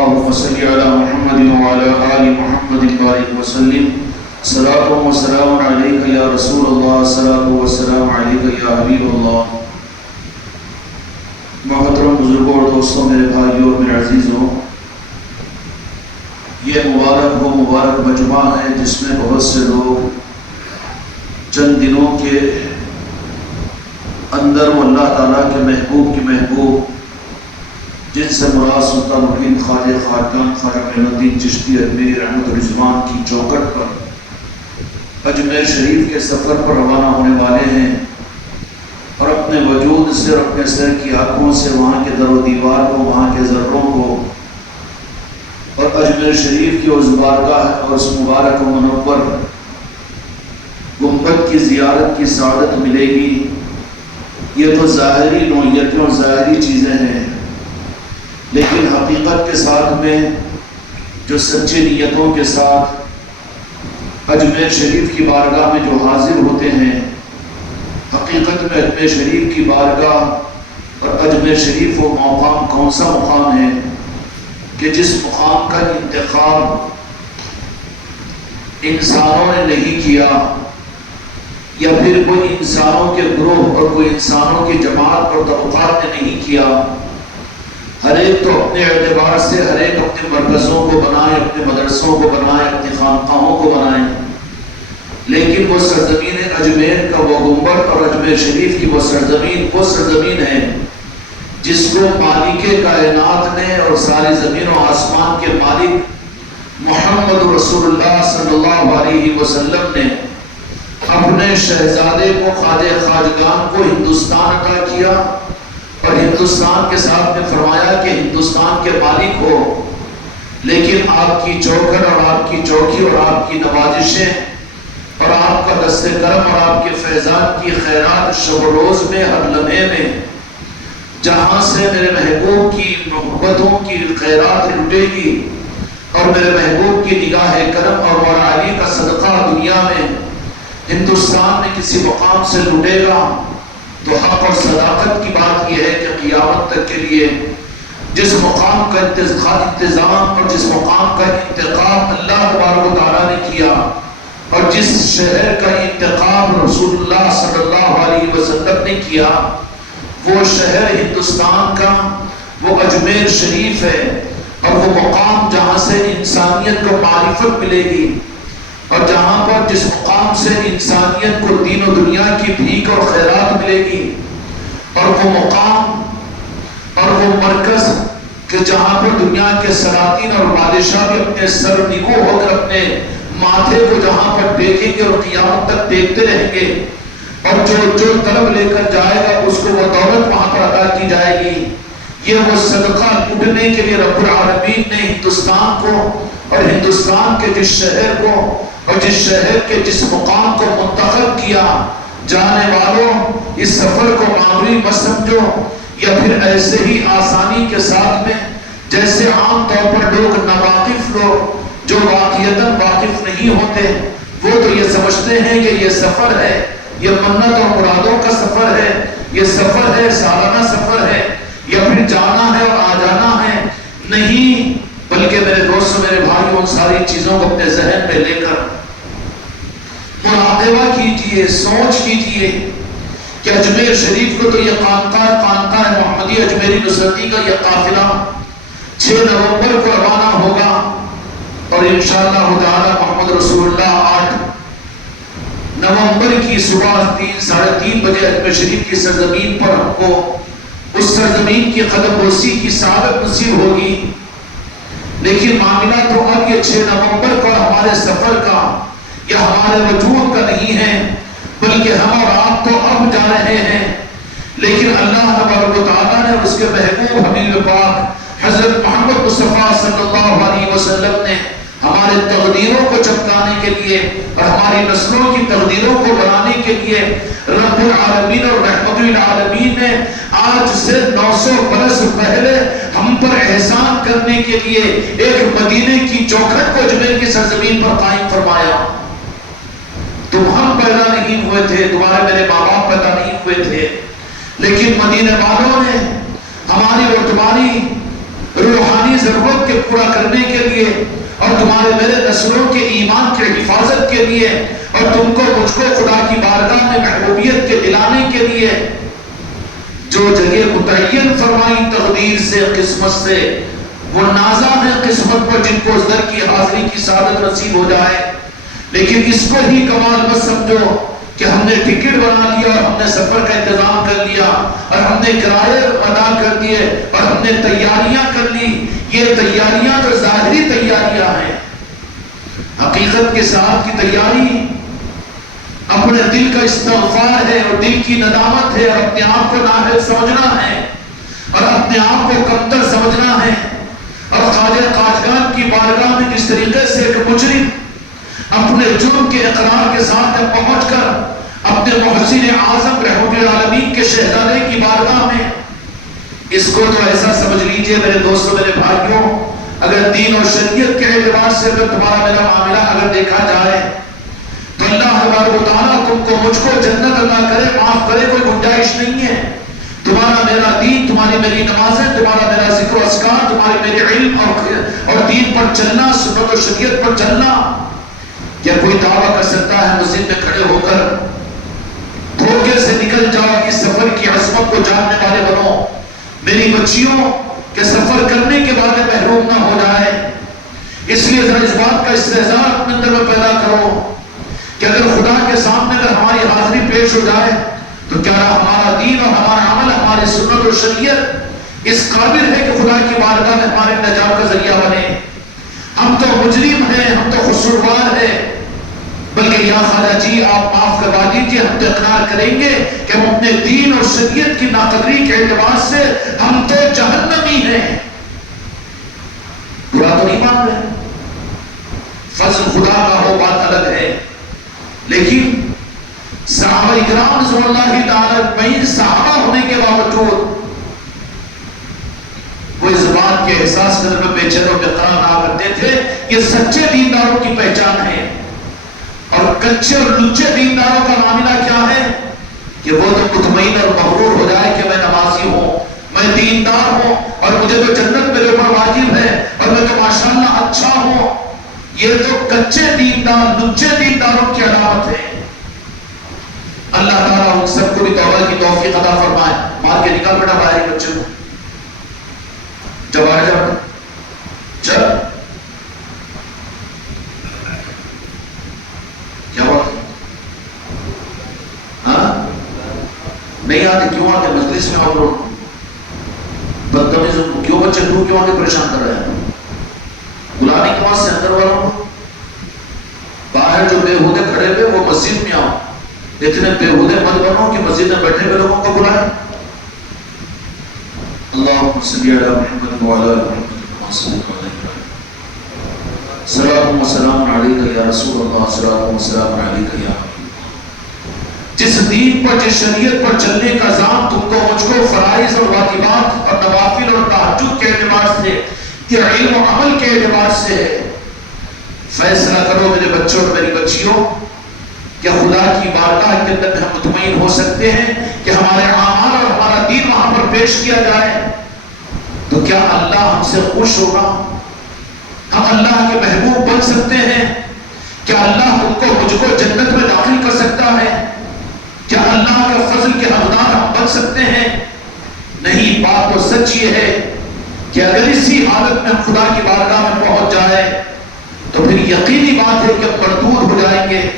اللهم صل على محمد وعلى آل محمد بارك وسلم صلاة وسلام عليك يا رسول الله صلاة وسلام عليك يا حبيب الله۔ محترم بزرگوں اور دوستوں، میرے بھائیوں اور میرے عزیزوں، یہ مبارک مجمع ہے جس میں بہت سے لوگ چند دنوں کے اندر وہ اللہ تعالیٰ کے محبوب کی محبوب، جن سے مراد سلطان الدین خواجہ خاقان خواجہ معین الدین چشتی اجمیری رحمت الرضوان کی چوکھٹ پر اجمیر شریف کے سفر پر روانہ ہونے والے ہیں، اور اپنے وجود سے اور اپنے سر کی آنکھوں سے وہاں کے در و دیوار کو، وہاں کے ذروں کو اور اجمیر شریف کی اس بارگاہ اور اس مبارک و منور گنبد کی زیارت کی سعادت ملے گی۔ یہ تو ظاہری نوعیتیں اور ظاہری چیزیں ہیں، لیکن حقیقت کے ساتھ میں جو سچی نیتوں کے ساتھ اجمیر شریف کی بارگاہ میں جو حاضر ہوتے ہیں، حقیقت میں اجمیر شریف کی بارگاہ اور اجمیر شریف وہ مقام کون سا مقام ہے کہ جس مقام کا انتخاب انسانوں نے نہیں کیا، یا پھر کوئی انسانوں کے گروہ اور کوئی انسانوں کی جماعت اور طبقات نے نہیں کیا۔ ہر ایک تو اپنے اعتبار سے ہر ایک اپنے مرکزوں کو بنائے، اپنے مدرسوں کو بنائے، اپنی خانقاہوں کو بنائے، لیکن وہ سرزمین اجمیر کا وہ گنبد اور اجمیر شریف کی وہ سرزمین ہے جس کو مالک کائنات نے اور ساری زمین و آسمان کے مالک محمد رسول اللہ صلی اللہ علیہ وسلم نے اپنے شہزادے کو خواجہ خواجگان کو ہندوستان عطا کیا، اور ہندوستان کے ساتھ میں فرمایا کہ ہندوستان کے مالک ہو، لیکن آپ کی چوکھٹ اور آپ کی چوکی اور آپ کی نوازشیں اور آپ کا دست کرم اور آپ کے فیضان کی خیرات شب و روز میں ہر لمحے میں جہاں سے میرے محبوب کی محبتوں کی خیرات لٹے گی اور میرے محبوب کی نگاہ کرم اور مولا علی کا صدقہ دنیا میں ہندوستان میں کسی مقام سے لٹے گا، تو حق اور صداقت کی بات یہ ہے کہ قیامت تک کے لیے جس مقام کا انتظام اور جس مقام کا انتخاب اللہ تبارک و تعالیٰ نے کیا اور جس شہر کا انتخاب رسول اللہ صلی اللہ علیہ وسلم نے کیا، وہ شہر ہندوستان کا وہ اجمیر شریف ہے، اور وہ مقام جہاں سے انسانیت کو معرفت ملے گی، اور جہاں پر جس مقام سے انسانیت کو دین و دنیا کی بھیک اور خیرات ملے گی، اور وہ مقام اور وہ مرکز کہ جہاں پر دنیا کے سلاطین اور بادشاہ بھی اپنے سر نگو ہو کر اپنے ماتھے کو جہاں پر دیکھیں گے اور قیامت تک دیکھتے رہیں گے، اور جو طلب لے کر جائے گا اس کو وہ دولت وہاں پر عطا کی جائے گی۔ یہ وہ صدقہ لوٹنے کے لیے رب العالمین نے ہندوستان کو اور ہندوستان کے جس شہر کو اور جس شہر کے جس مقام کو منتخب کیا۔ جانے والوں اس سفر کو معمولی مت سمجھو، یا پھر ایسے ہی آسانی کے ساتھ میں جیسے عام طور پر لوگ ناواقف لوگ جو واقعیتاً واقف نہیں ہوتے، وہ تو یہ سمجھتے ہیں کہ یہ سفر ہے، یہ منت اور مرادوں کا سفر ہے، یہ سفر ہے، سالانہ سفر ہے، یا پھر جانا ہے اور آ جانا ہے۔ نہیں، بلکہ میرے دوستوں، میرے بھائیوں، ان ساری چیزوں کو اپنے ذہن میں لے کر مراقبہ کیجئے، سوچ کیجئے کہ اجمیر شریف کو تو یہ خانقاہ محمدی اجمیری نصرتی کا یہ قافلہ 6 نومبر کو روانہ ہوگا، اور انشاءاللہ تعالی محمد رسول اللہ 8 نومبر کی صبح 3:30 بجے اجمیر شریف کی سرزمین پر ہم کو اس سرزمین کی قدم بوسی کی سعادت نصیب ہوگی۔ لیکن معاملہ تو اب یہ 6 نومبر کا ہمارے سفر کا یا ہمارے وجود کا نہیں ہے، بلکہ ہم اور آپ تو اب جا رہے ہیں، لیکن اللہ تبارک و تعالیٰ نے اس کے محبوب حبیب پاک حضرت محمد مصطفیٰ صلی اللہ علیہ وسلم نے ہمارے تقدیروں کو چمکانے کے لیے اور ہماری نسلوں کی تقدیروں کو بنانے کے لیے رب العالمین اور رحمت للعالمین نے آج سے 900 برس پہلے ہم پر احسان کرنے کے لیے ایک مدینے کی چوکھٹ کو اجمیر کی سرزمین پر قائم فرمایا۔ تم ہم پیدا نہیں ہوئے تھے، تمہارے میرے ماں باپ پیدا نہیں ہوئے تھے، لیکن مدینے والوں نے ہماری اور تمہاری روحانی ضرورت کے پورا کرنے کے لیے اور تمہارے میرے نسلوں کے ایمان کے حفاظت کے لیے اور تم کو مجھ کو خدا کی بارگاہ میں محبوبیت کے دلانے کے لیے جو جگہ متعین فرمائی تقدیر سے قسمت سے، وہ نازا ہے قسمت پر جن کو اس در کی حاضری کی سعادت نصیب ہو جائے۔ لیکن اس پر ہی کمال مت سمجھو کہ ہم نے ٹکٹ بنا لیا اور ہم نے سفر کا انتظام کر لیا اور ہم نے کرائے ادا کر دیے اور ہم نے تیاریاں کر لی۔ یہ تیاریاں تو ظاہری تیاریاں ہیں، حقیقت کے ساتھ کی تیاری اپنے دل کا استغفار ہے اور دل کی ندامت ہے اور اپنے آپ کو نااہل سمجھنا ہے اور اپنے آپ کو کمتر سمجھنا ہے اور خواجہ قاجگان کی بارگاہ میں جس طریقے سے ایک مجرم اپنے جرم کے اقرار کے ساتھ پہنچ کر اپنے محسن اعظم رحمت العالمین کے شہزادے کی بارگاہ میں، اس کو تو ایسا سمجھ لیجئے میرے دوستوں میرے بھائیوں، اگر دین اور شریعت کے اعتبار سے اگر تمہارا میرا معاملہ اگر دیکھا جائے تو اللہ تبارک و تعالیٰ تم کو مجھ کو جنت عطا کرے، معاف کرے، کوئی گنجائش نہیں ہے۔ تمہارا میرا دین، تمہاری میری نمازیں، تمہارا میرا ذکر و اذکار، تمہارے میرے علم اور دین پر چلنا، سنت و شریعت پر چلنا، کیا کوئی دعویٰ کر سکتا ہے مسجد میں کھڑے ہو کر دھوکے سے نکل جاؤ، اس سفر کی عظمت کو جاننے والے بنو، میری بچیوں کے سفر کرنے کے بعد محروم نہ ہو جائے۔ اس لیے ذرا اس بات کا استحضار اپنے اندر میں پیدا کرو کہ اگر خدا کے سامنے اگر ہماری حاضری پیش ہو جائے تو کیا ہمارا دین اور ہمارا عمل، ہماری سنت و شریعت اس قابل ہے کہ خدا کی بارگاہ میں ہمارے نجات کا ذریعہ بنے؟ ہم تو مجرم ہیں، ہم تو قصوروار ہیں، بلکہ یا خواجہ جی آپ معاف کروا دیجیے، ہم تو اقرار کریں گے کہ ہم اپنے دین اور شریعت کی ناقدری کے اعتبار سے ہم تو جہنمی ہیں، برا تو نہیں مان رہے۔ فضل خدا کا ہو بات الگ ہے، لیکن صحابہ اکرام رضوان اللہ تعالی اجمعین صحابہ ہونے کے باوجود وہ اس بات کے احساس کرنے میں بے چین و بے قرار نہ کرتے تھے۔ یہ سچے دینداروں کی پہچان ہے، اور کچے اور لچے دینداروں کا معاملہ کیا ہے کہ وہ تو مطمئن اور مغرور ہو جائے کہ میں نمازی ہوں، میں دیندار ہوں اور مجھے تو جنت میرے اوپر واجب ہے اور میں تو ماشاءاللہ اچھا ہوں۔ یہ تو کچے دیندار، لچے دینداروں کی علامت ہے۔ اللہ تعالیٰ ان سب کو بھی توبہ کی توفیق عطا فرمائے۔ مار کے نکال بیٹا باہر بچے کو، جب آئے جب چل کیا بات ہاں نہیں آتے؟ کیوں آتے مجلس میں؟ اور بدتمیز کیوں بچے کیوں آتے پریشان کر رہے ہیں؟ بلانے کے بعد سے اندر والوں کو باہر جو بےہودے کھڑے ہوئے وہ مسجد میں آؤ، اتنے بےہودے مت بنو کہ مسجد میں بیٹھے ہوئے لوگوں کو بلائیں۔ اللہم صلی علی محمد وعلی محمد کما صلیت علی ابراہیم، صلاۃ و سلام علیک یا رسول اللہ، صلاۃ و سلام علیک یا حبیب۔ جس دین پر، جس شریعت پر چلنے کا ذات تم کو مجھ کو فرائض اور واجبات اور نوافل اور تہجد کے اعتبار سے، کہ علم و عمل کے اعتبار سے فیصلہ کرو میرے بچوں اور میری بچیوں، کیا خدا کی بارگاہ کے اندر ہم مطمئن ہو سکتے ہیں کہ ہمارے اعمال اور ہمارا دین وہاں پر پیش کیا جائے تو کیا اللہ ہم سے خوش ہوگا؟ ہم اللہ کے محبوب بن سکتے ہیں؟ کیا اللہ تم کو مجھ کو جنت میں داخل کر سکتا ہے؟ کیا اللہ کا فضل کے حقدار ہم بن سکتے ہیں؟ نہیں، بات تو سچ یہ ہے کہ اگر اسی حالت میں ہم خدا کی بارگاہ میں پہنچ جائے تو پھر یقینی بات ہے کہ ہم مردود ہو جائیں گے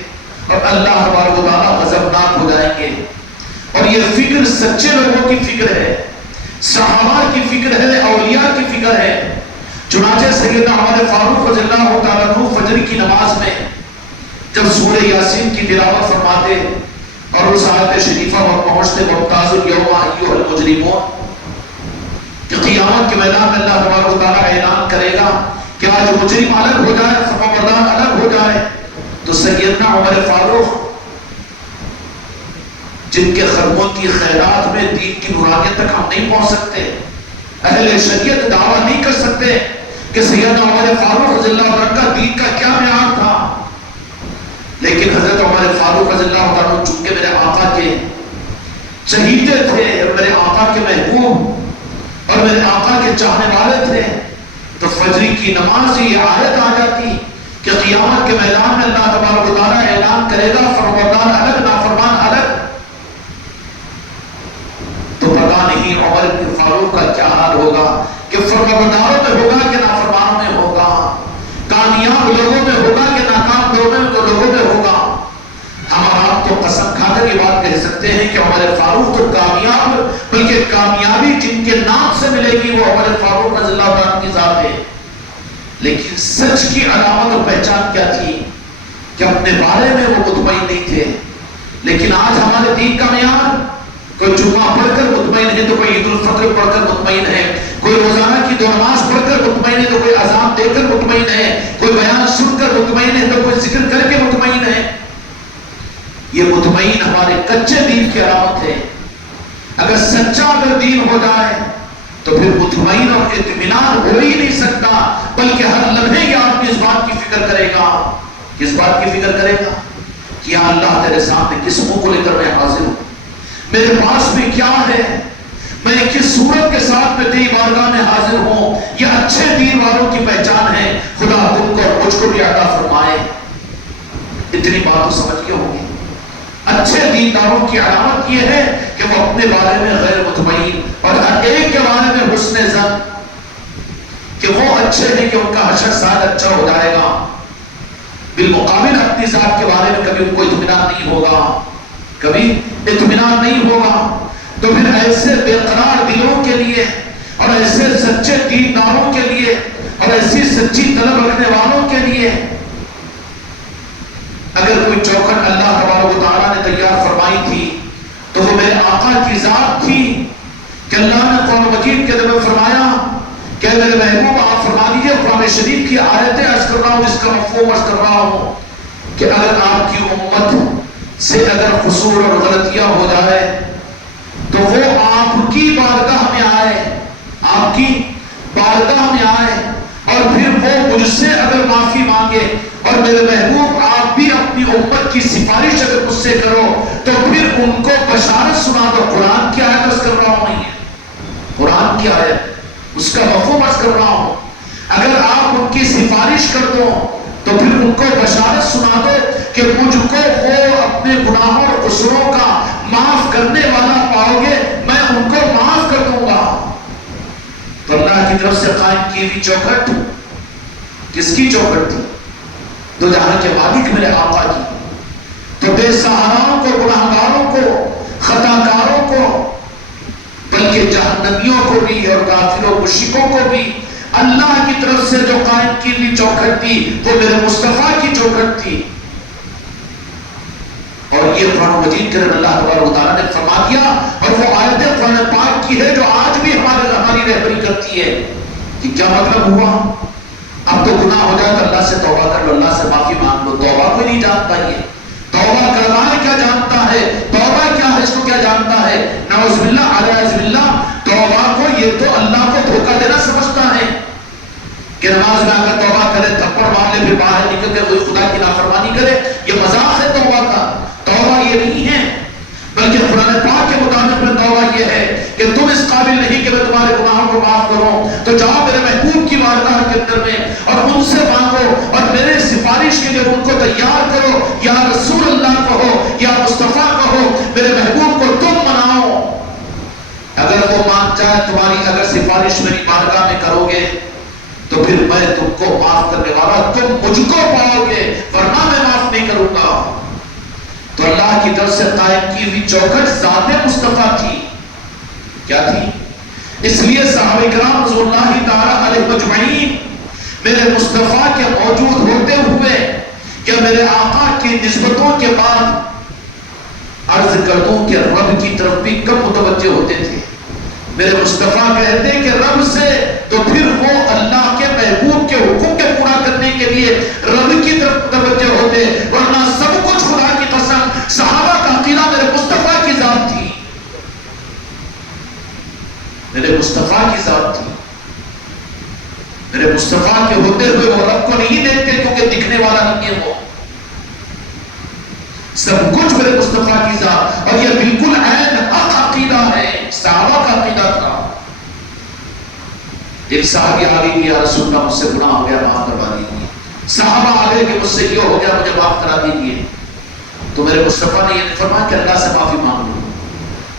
اور اللہ تبارک و تعالیٰ غضبناک ہو جائیں گے۔ اور یہ فکر سچے لوگوں کی فکر ہے، صحابہ کی فکر ہے، اولیاء کی فکر ہے۔ چنانچہ سیدنا عمر فاروق رضی اللہ تعالیٰ عنہ فجر کی نماز میں جب سورہ یاسین کی تلاوت فرماتے اور اس آیت شریفہ پر پہنچتے ممتاز الیوم ایھا المجرمون، کہ قیامت کے میدان میں اللہ تبارک و تعالیٰ اعلان کرے گا کہ آج مجرم الگ ہو جائے، فرمانبردار الگ ہو جائے، تو سیدنا عمر فاروق جن کے خدموں کی خیرات میں دین کی نورانیت تک ہم نہیں پہنچ سکتے، اہل شریعت دعویٰ نہیں کر سکتے کہ سیدنا عمر فاروق رضی اللہ عنہ کا دین کا کیا معیار تھا، لیکن حضرت عمر فاروق رضی اللہ عنہ چونکہ میرے آقا کے چہیتے تھے اور میرے آقا کے محبوب اور اور میرے آقا کے چاہنے والے تھے، تو فجر کی نماز یہ آیت آ جاتی کہ قیامت کے میدان میں اللہ تبارک و تعالیٰ اعلان کرے گا فرمانبردار الگ نافرمان الگ. تو پتہ نہیں عمر بن فاروق کا کیا حال ہوگا کہ فرمانبرداروں میں ہوگا کہ نافرمانوں میں ہوگا، کامیاب لوگوں میں ہوگا کہ ناکام لوگوں میں ہوگا. ہم اور آپ تو قسم کھا کر یہ بات کہہ سکتے ہیں کہ عمر فاروق تو کامیاب، بلکہ کامیابی جن کے نام سے ملے گی وہ عمر فاروق رضی اللہ عنہ کی ذات ہے. لیکن سچ کی علامت اور پہچان کیا تھی کہ اپنے بارے میں وہ مطمئن نہیں تھے. لیکن آج ہمارے دین کا معیار، کوئی جمعہ پڑھ کر مطمئن ہے تو کوئی عید الفطر پڑھ کر مطمئن ہے، کوئی روزانہ کی 2 نماز پڑھ کر مطمئن ہے تو کوئی اذان دے کر مطمئن ہے، کوئی بیان سن کر مطمئن ہے تو کوئی ذکر کر کے مطمئن ہے. یہ مطمئن ہمارے کچے دین کی علامت ہے. اگر سچا دین ہو جائے تو پھر مطمئن اور اطمینان ہو ہی نہیں سکتا، بلکہ ہر لمحے یہ آدمی اس بات کی فکر کرے گا. کس بات کی فکر کرے گا؟ کہ یا اللہ تیرے سامنے کس منہ کو لے کر میں حاضر ہوں، میرے پاس میں کیا ہے، میں کس صورت کے ساتھ میں تیری بارگاہ میں حاضر ہوں. یہ اچھے دین والوں کی پہچان ہے. خدا تم کو اور مجھ کو بھی عطا فرمائے. اتنی بات تو سمجھ کے ہوگی. اچھے دینداروں کی علامت یہ ہے کہ وہ اپنے بارے میں غیر مطمئن اور ہر ایک کے بارے میں حسن ظن کہ وہ اچھے ہیں کہ ان کا حشر شاید اچھا ہو جائے گا. بالمقابل اپنی ذات کے بارے میں کبھی ان کو اطمینان نہیں ہوگا، کبھی اطمینان نہیں ہوگا. تو پھر ایسے بے قرار دلوں کے لیے اور ایسے سچے دینداروں کے لیے اور ایسی سچی طلب رکھنے والوں کے لیے اگر کوئی چوکھٹ اللہ تبارک و تعالیٰ نے تیار فرمائی تھی تو وہ میرے آقا کی ذات تھی کہ اللہ نے قرآن مجید کے اندر فرمایا کہ میرے محبوب آپ فرما دیجئے. قرآن شریف کی آیتیں عرض کر رہا ہوں جس کا مفہوم عرض کر رہا ہوں کہ اگر آپ کی امت سے اگر قصور اور غلطیاں ہو جائے تو وہ آپ کی بارگاہ میں آئے، آپ کی بارگاہ میں آئے اور پھر وہ مجھ سے اگر معافی مانگے اور میرے محبوب آپ بھی اپنی امت کی سفارش اگر مجھ سے کرو تو پھر ان کو بشارت سنا دو. قرآن کی آیت عرض کر رہا ہوں، نہیں ہے قرآن کی آیت، اس کا مفہوم عرض کر رہا ہوں. اگر آپ ان کی سفارش کر دو تو پھر ان کو بشارت سنا دو کہ مجھ کو وہ اپنے گناہوں اور قصوروں کا معاف کرنے والا پاؤ گے، میں ان کو معاف کر دوں گا. تو اللہ کی طرف سے قائم کی ہوئی چوکھٹ کس کی چوکھٹ تھی؟ دو جہاں کے مالک میرے آقا کی. تو بے سہاراؤں کو، گناہگاروں کو، خطا کاروں کو، بلکہ جہنمیوں کو بھی اور کافروں مشرکوں کو بھی اللہ کی طرف سے جو قائم کی ہوئی چوکھٹ تھی وہ میرے مصطفیٰ کی چوکھٹ تھی. اور یہ قرآن مجید کے اندر اللہ تبارک و تعالیٰ نے فرما دیا اور وہ آیت قرآن پاک کی ہے جو آج بھی ہماری رہبری کرتی ہے. کہ کیا مطلب ہوا؟ اب تو گناہ ہو جائے تو اللہ سے توبہ کر لو، اللہ سے معافی مانگ لو. توبہ کوئی نہیں جانتا، یہ توبہ کرنا ہے کیا جانتا ہے، توبہ کیا ہے اس کو کیا جانتا ہے. نعوذ باللہ علیہ باللہ. توبہ کو یہ تو اللہ کو دھوکہ دینا سمجھتا ہے کہ نماز میں اگر توبہ کرے تھپڑ مار لے پھر باہر نکل کے کوئی خدا کی نافرمانی کرے، یہ مذاق ہے توبہ کا. توبہ یہ نہیں ہے، بلکہ قرآن پاک کے مطابق میں توبہ یہ ہے کہ تم اس قابل نہیں کہ میں تمہارے گناہوں کو معاف کروں تو جاؤ میرے محبوب کی بارگاہ کے اندر میں اور ان سے مانگو اور میرے سفارش کے لیے ان کو تیار کرو. یا رسول اللہ کہو، یا مصطفیٰ کہو، میرے محبوب کو تم مناؤ. اگر وہ مان جائے تمہاری اگر سفارش میری بارگاہ میں کرو گے تو پھر میں تم کو معاف کرنے والا تم مجھ کو پاؤ گے، ورنہ میں معاف نہیں کروں گا. تو اللہ کی طرف سے قائم کی ہوئی چوکھٹ ذات مصطفیٰ تھی. کیا تھی؟ اس لیے صحابہ کرام رضی اللہ تعالیٰ علیہ مجمعین میرے مصطفیٰ کے موجود ہوتے ہوئے کہ میرے آقا کی نسبتوں کے بعد عرض کر دوں کہ رب کی طرف بھی کم متوجہ ہوتے تھے. میرے مصطفیٰ کہتے کہ رب سے تو پھر وہ اللہ کے محبوب کے حکم کے پورا کرنے کے لیے رب کی طرف متوجہ ہوتے، ورنہ سب کچھ خدا کی قسم صحابہ کا عقیدہ میرے مصطفیٰ کی ذات تھی، میرے مصطفیٰ کی ذات تھی. میرے مصطفیٰ کے ہوتے ہوئے وہ رب کو نہیں دیکھتے کیونکہ دکھنے والا نہیں ہے، وہ سب کچھ میرے مصطفیٰ کی ذات. اور یہ بالکل عین حق عقیدہ ہے، صحابہ کا عقیدہ تھا. ایک صحابی آ گئی کہ یا رسول اللہ مجھ سے گناہ ہو گیا معاف کروا دیجیے. صحابہ آ گئے کہ مجھ سے یہ ہو گیا مجھے معاف کرا دیجیے. تو میرے مصطفیٰ نے یہ نہیں فرمایا کہ اللہ سے معافی مانگ لو،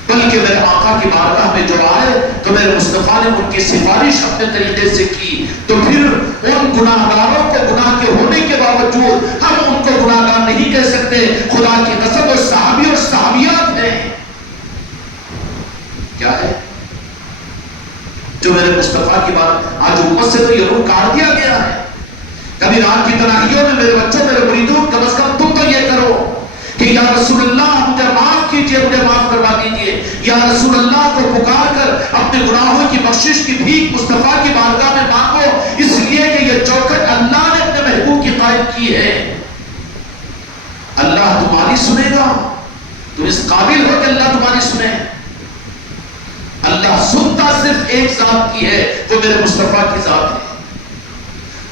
بلکہ میرے آقا کی بارگاہ میں جو آئے تو میرے مصطفیٰ نے ان کی سفارش اپنے طریقے سے کی. تو پھر ان گناہگاروں کو گناہ کے ہونے کے باوجود ہم ان کو گناہگار نہیں کہہ سکتے. خدا کی قسم وہ صحابی اور صحابیات ہیں. کیا ہے جو میرے مصطفیٰ کی بات آج امت سے تو یہ روح کاٹ دیا گیا ہے. کبھی رات کی تنہائیوں میں میرے بچوں میرے مریدوں کم از کم تم تو یہ کرو کہ یا رسول اللہ مجھے معاف کیجئے، مجھے معاف کروا دیجئے. یا رسول اللہ کو پکار کر اپنے گناہوں کی بخشش کی بھیک مصطفیٰ کی بارگاہ میں مانگو، اس لیے کہ یہ چوکھٹ اللہ نے اپنے محبوب کی قائم کی ہے. اللہ تمہاری سنے گا، تم اس قابل ہو کہ اللہ تمہاری سنے. اللہ سنتا صرف ایک ذات کی ہے، وہ میرے مصطفیٰ کی ذات ہے.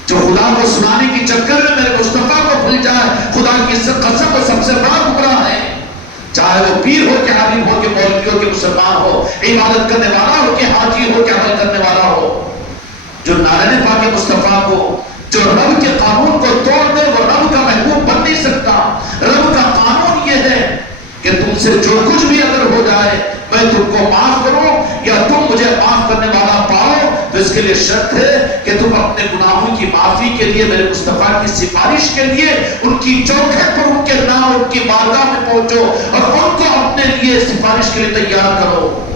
جو خدا کو سنانے کی چکر میں میرے مصطفیٰ کو بھول جائے، خدا کی قسم وہ سب سے بڑا گمراہ ہے. چاہے وہ پیر ہو کہ عالم ہو کہ مولوی ہو کہ مسلمان ہو، عبادت کرنے والا ہو کہ حاجی ہو کہ عمل کرنے والا ہو. جو نارائن پاک مصطفیٰ کو، جو رب کے قانون کو توڑ دے، وہ رب کا محبوب بن نہیں سکتا. رب کا قانون یہ ہے کہ تم سے جو کچھ بھی اگر ہو جائے میں تم کو معاف کروں یا تم مجھے معاف کرنے والا پاؤ، تو اس کے لیے شرط ہے کہ تم اپنے گناہوں کی معافی کے لیے میرے مصطفیٰ کی سفارش کے لیے ان کی چوکھٹ پر ان کے نام ان کی بارگاہ میں پہنچو اور ان کو اپنے لیے سفارش کے لیے تیار کرو.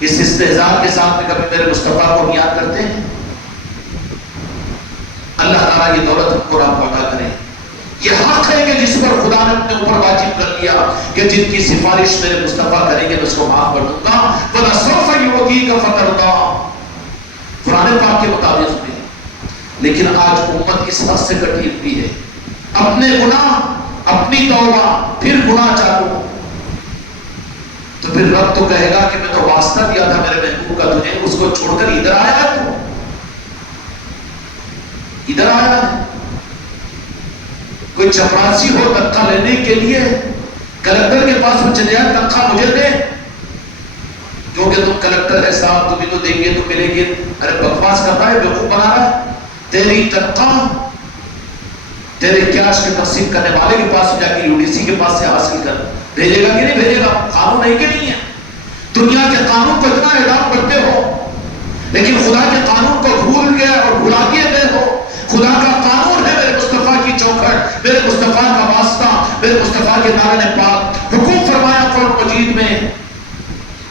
اس استہزاء کے ساتھ میں کبھی میرے مصطفیٰ کو یاد کرتے ہیں؟ اللہ تعالیٰ یہ دولت ہم کو راہ عطا کرے. یہ حق ہے کہ جس پر خدا نے اپنے اوپر واجب کر لیا کہ جن کی سفارش میرے مصطفیٰ کریں گے میں اس کو معاف کر دوں گا. وَلَسَوْفَ يُعْطِيكَ فَتَرْضَىٰ قرآن پاک کے مطابق میں. لیکن آج امت اس حد سے کٹی ہوئی ہے، اپنے گناہ اپنی توبہ پھر گناہ چالو. تو پھر رب تو کہے گا کہ میں تو واسطہ دیا تھا میرے محبوب کا تجھے، اس کو چھوڑ کر ادھر آیا ہے، تو ادھر آیا ہے. کوئی چپراسی ہو تنخواہ لینے کے لیے کلکٹر کے پاس میں چلے جائے تنخواہ مجھے دے کیونکہ تم کلکٹر ہے صاحب تمہیں تو دیں گے تو ملے گی. ارے بکواس کرتا ہے، بیوقوف بنا رہا ہے. تیری تنخواہ تیرے کیش کے تقسیم کرنے والے کے پاس جا کے UDC کے پاس سے حاصل کر. بھیجے گا کہ نہیں بھیجے گا؟ قانون ہے کہ نہیں ہے؟ دنیا کے قانون کو اتنا اعلان کرتے ہو لیکن خدا کے قانون کو بھول گئے اور بھلا کے گئے ہو. خدا کا قانون ہے میرے مصطفیٰ کی چوکھٹ، میرے مصطفیٰ کا واسطہ، میرے مصطفیٰ کے نارائن پاک. حکم فرمایا قرآن مجید میں.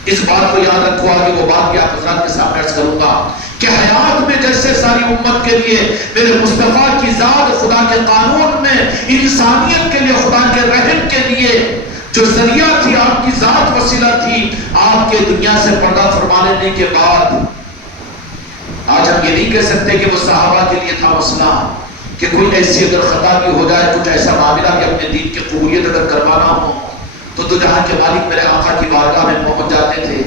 اس بات کو یاد رکھو، آگے وہ بات بھی آپ حضرات کے سامنے عرض کروں گا کہ حیات میں جیسے ساری امت کے لیے میرے مصطفیٰ کی ذات خدا کے قانون میں انسانیت کے لیے خدا کے رحم کے لیے جو ذریعہ تھی آپ کی ذات وسیلہ تھی. آپ کے دنیا سے پردہ فرما لینے کے بعد آج ہم یہ نہیں کہہ سکتے کہ وہ صحابہ کے لیے تھا مسئلہ کہ کوئی ایسی اگر خطا بھی ہو جائے، کچھ ایسا معاملہ کہ اپنے دین کی قبولیت اگر کروانا ہو تو دو جہاں کے مالک میرے آقا کی بارگاہ میں پہنچ جاتے تھے.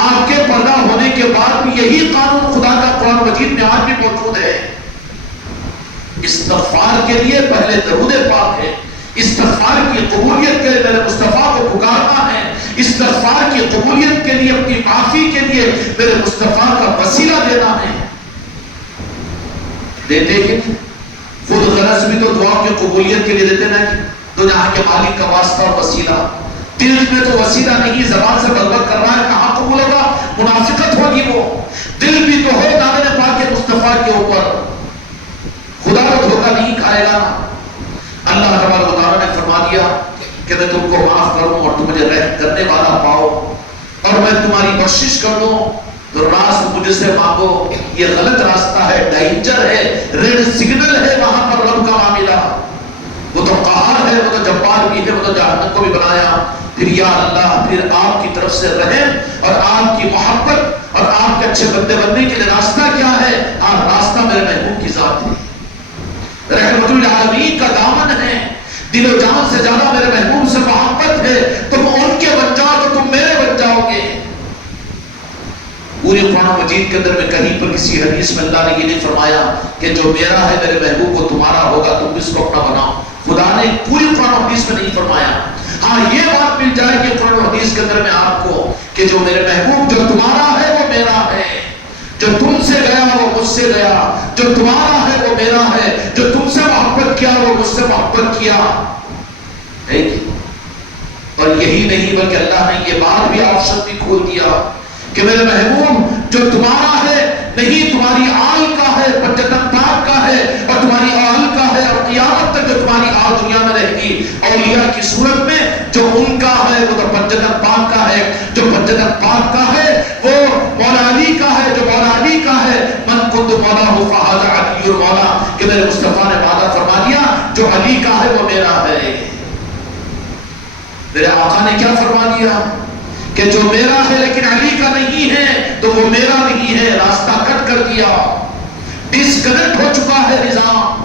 آپ کے پردہ ہونے کے بعد بھی یہی قانون خدا کا قرآن مجید میں آج بھی موجود ہے. استغفار کے لیے پہلے درود پاک ہے، استغفار کی قبولیت کے لیے میرے مصطفیٰ کو پکارنا ہے، استغفار کی قبولیت کے لیے اپنی معافی کے لیے میرے مصطفیٰ کا وسیلہ دینا ہے. دیتے کہ خود غرض بھی تو دعا کی قبولیت کے لیے دیتے نا کہ تو جہاں کے مالک کا واسطہ اور وسیلہ. دل میں تو وسیلہ نہیں، زبان سے بلبل کر رہا ہے، کہاں قبول ہوگا؟ منافقت ہوگی. وہ دل بھی تو ہو دامن پاک کے مصطفیٰ کے اوپر، خدا کو دھوکہ نہیں کھائے گا. اللہ تبارک و تعالیٰ نے فرما دیا کہ میں تم کو معاف کروں اور تم مجھے رحم کرنے والا پاؤ اور میں تمہاری بخشش کر دوں. تو راست مجھ سے مانگو. یہ غلط راستہ ہے، ڈینجر ہے، ریڈ سگنل ہے وہاں پر رب کا معاملہ. وہ تو قہار ہے، وہ تو جبار بھی ہے، وہ تو جہنم کو بھی بنایا. پھر یا اللہ پھر آپ کی طرف سے رحم اور آپ کی محبت اور آپ کے اچھے بندے بننے کے لیے راستہ کیا ہے؟ ہاں راستہ میرے محبوب کی ذات ہے، رحمت العالمین کا دامن ہے. دل و جان سے زیادہ میرے محبوب سے محبت ہے. تم ان کے بن جاؤ تو تم میرے بن جاؤ گے. پورے قرآن مجید کے اندر میں کہیں پر کسی حدیث میں اللہ نے یہ نہیں فرمایا کہ جو میرا ہے میرے محبوب کو تمہارا ہوگا، تم اس کو اپنا بناؤ. خدا نے پوری قرآن حدیث میں نہیں فرمایا. ہاں یہ بات مل جائے کہ قرآن حدیث کے اندر میں آپ کو کہ جو میرے محبوب جو تمہارا ہے وہ میرا ہے. جو تم سے گیا وہ مجھ سے گیا، جو تمہارا ہے وہ میرا ہے، جو تم سے محبت کیا وہ مجھ سے محبت کیا ہے۔ اور یہی نہیں بلکہ اللہ نے یہ بات بھی آپشن بھی کھول دیا کہ میرے محبوب جو تمہارا ہے نہیں تمہاری آل کا ہے، پنجتن پاک کا ہے، اور تمہاری آل کا ہے، اور قیامت تک جو تمہاری آل دنیا میں رہے گی اولیاء کی صورت میں، جو ان کا ہے وہ تو پنجتن پاک کا ہے، جو پنجتن پاک کا ہے وہ مولا علی کا ہے، جو مولا علی کا ہے من کنت مولا ہو فہذا علی مولا، کہ میرے مصطفیٰ نے وعدہ فرما دیا جو علی کا ہے وہ میرا ہے۔ میرے آقا نے کیا فرما دیا کہ جو میرا ہے لیکن علی کا نہیں ہے تو وہ میرا نہیں ہے، راستہ کٹ کر دیا، ڈسکنیکٹ ہو چکا ہے نظام،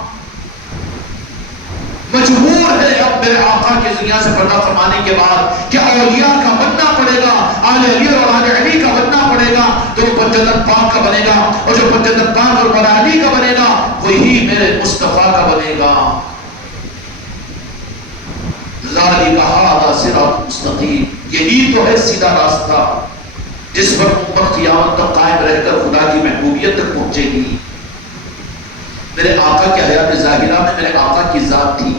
مجبور ہے اب میرے آقا کے ذریعہ سے پردہ فرمانے کے بعد کہ اولیاء کا بننا پڑے گا، آل علی اور آل علی کا بننا پڑے گا، تو وہ پنجتن پاک کا بنے گا، اور جو پنجتن پاک اور مولا علی کا بنے گا وہی میرے مصطفیٰ کا بنے گا۔ ذالک ھذا صراط مستقیم، یہی تو ہے سیدھا راستہ جس پر امت قیامت تک قائم رہ کر خدا کی محبوبیت تک پہنچے گی۔ میرے آقا کے حیات ظاہرہ میں میرے آقا کی ذات تھی،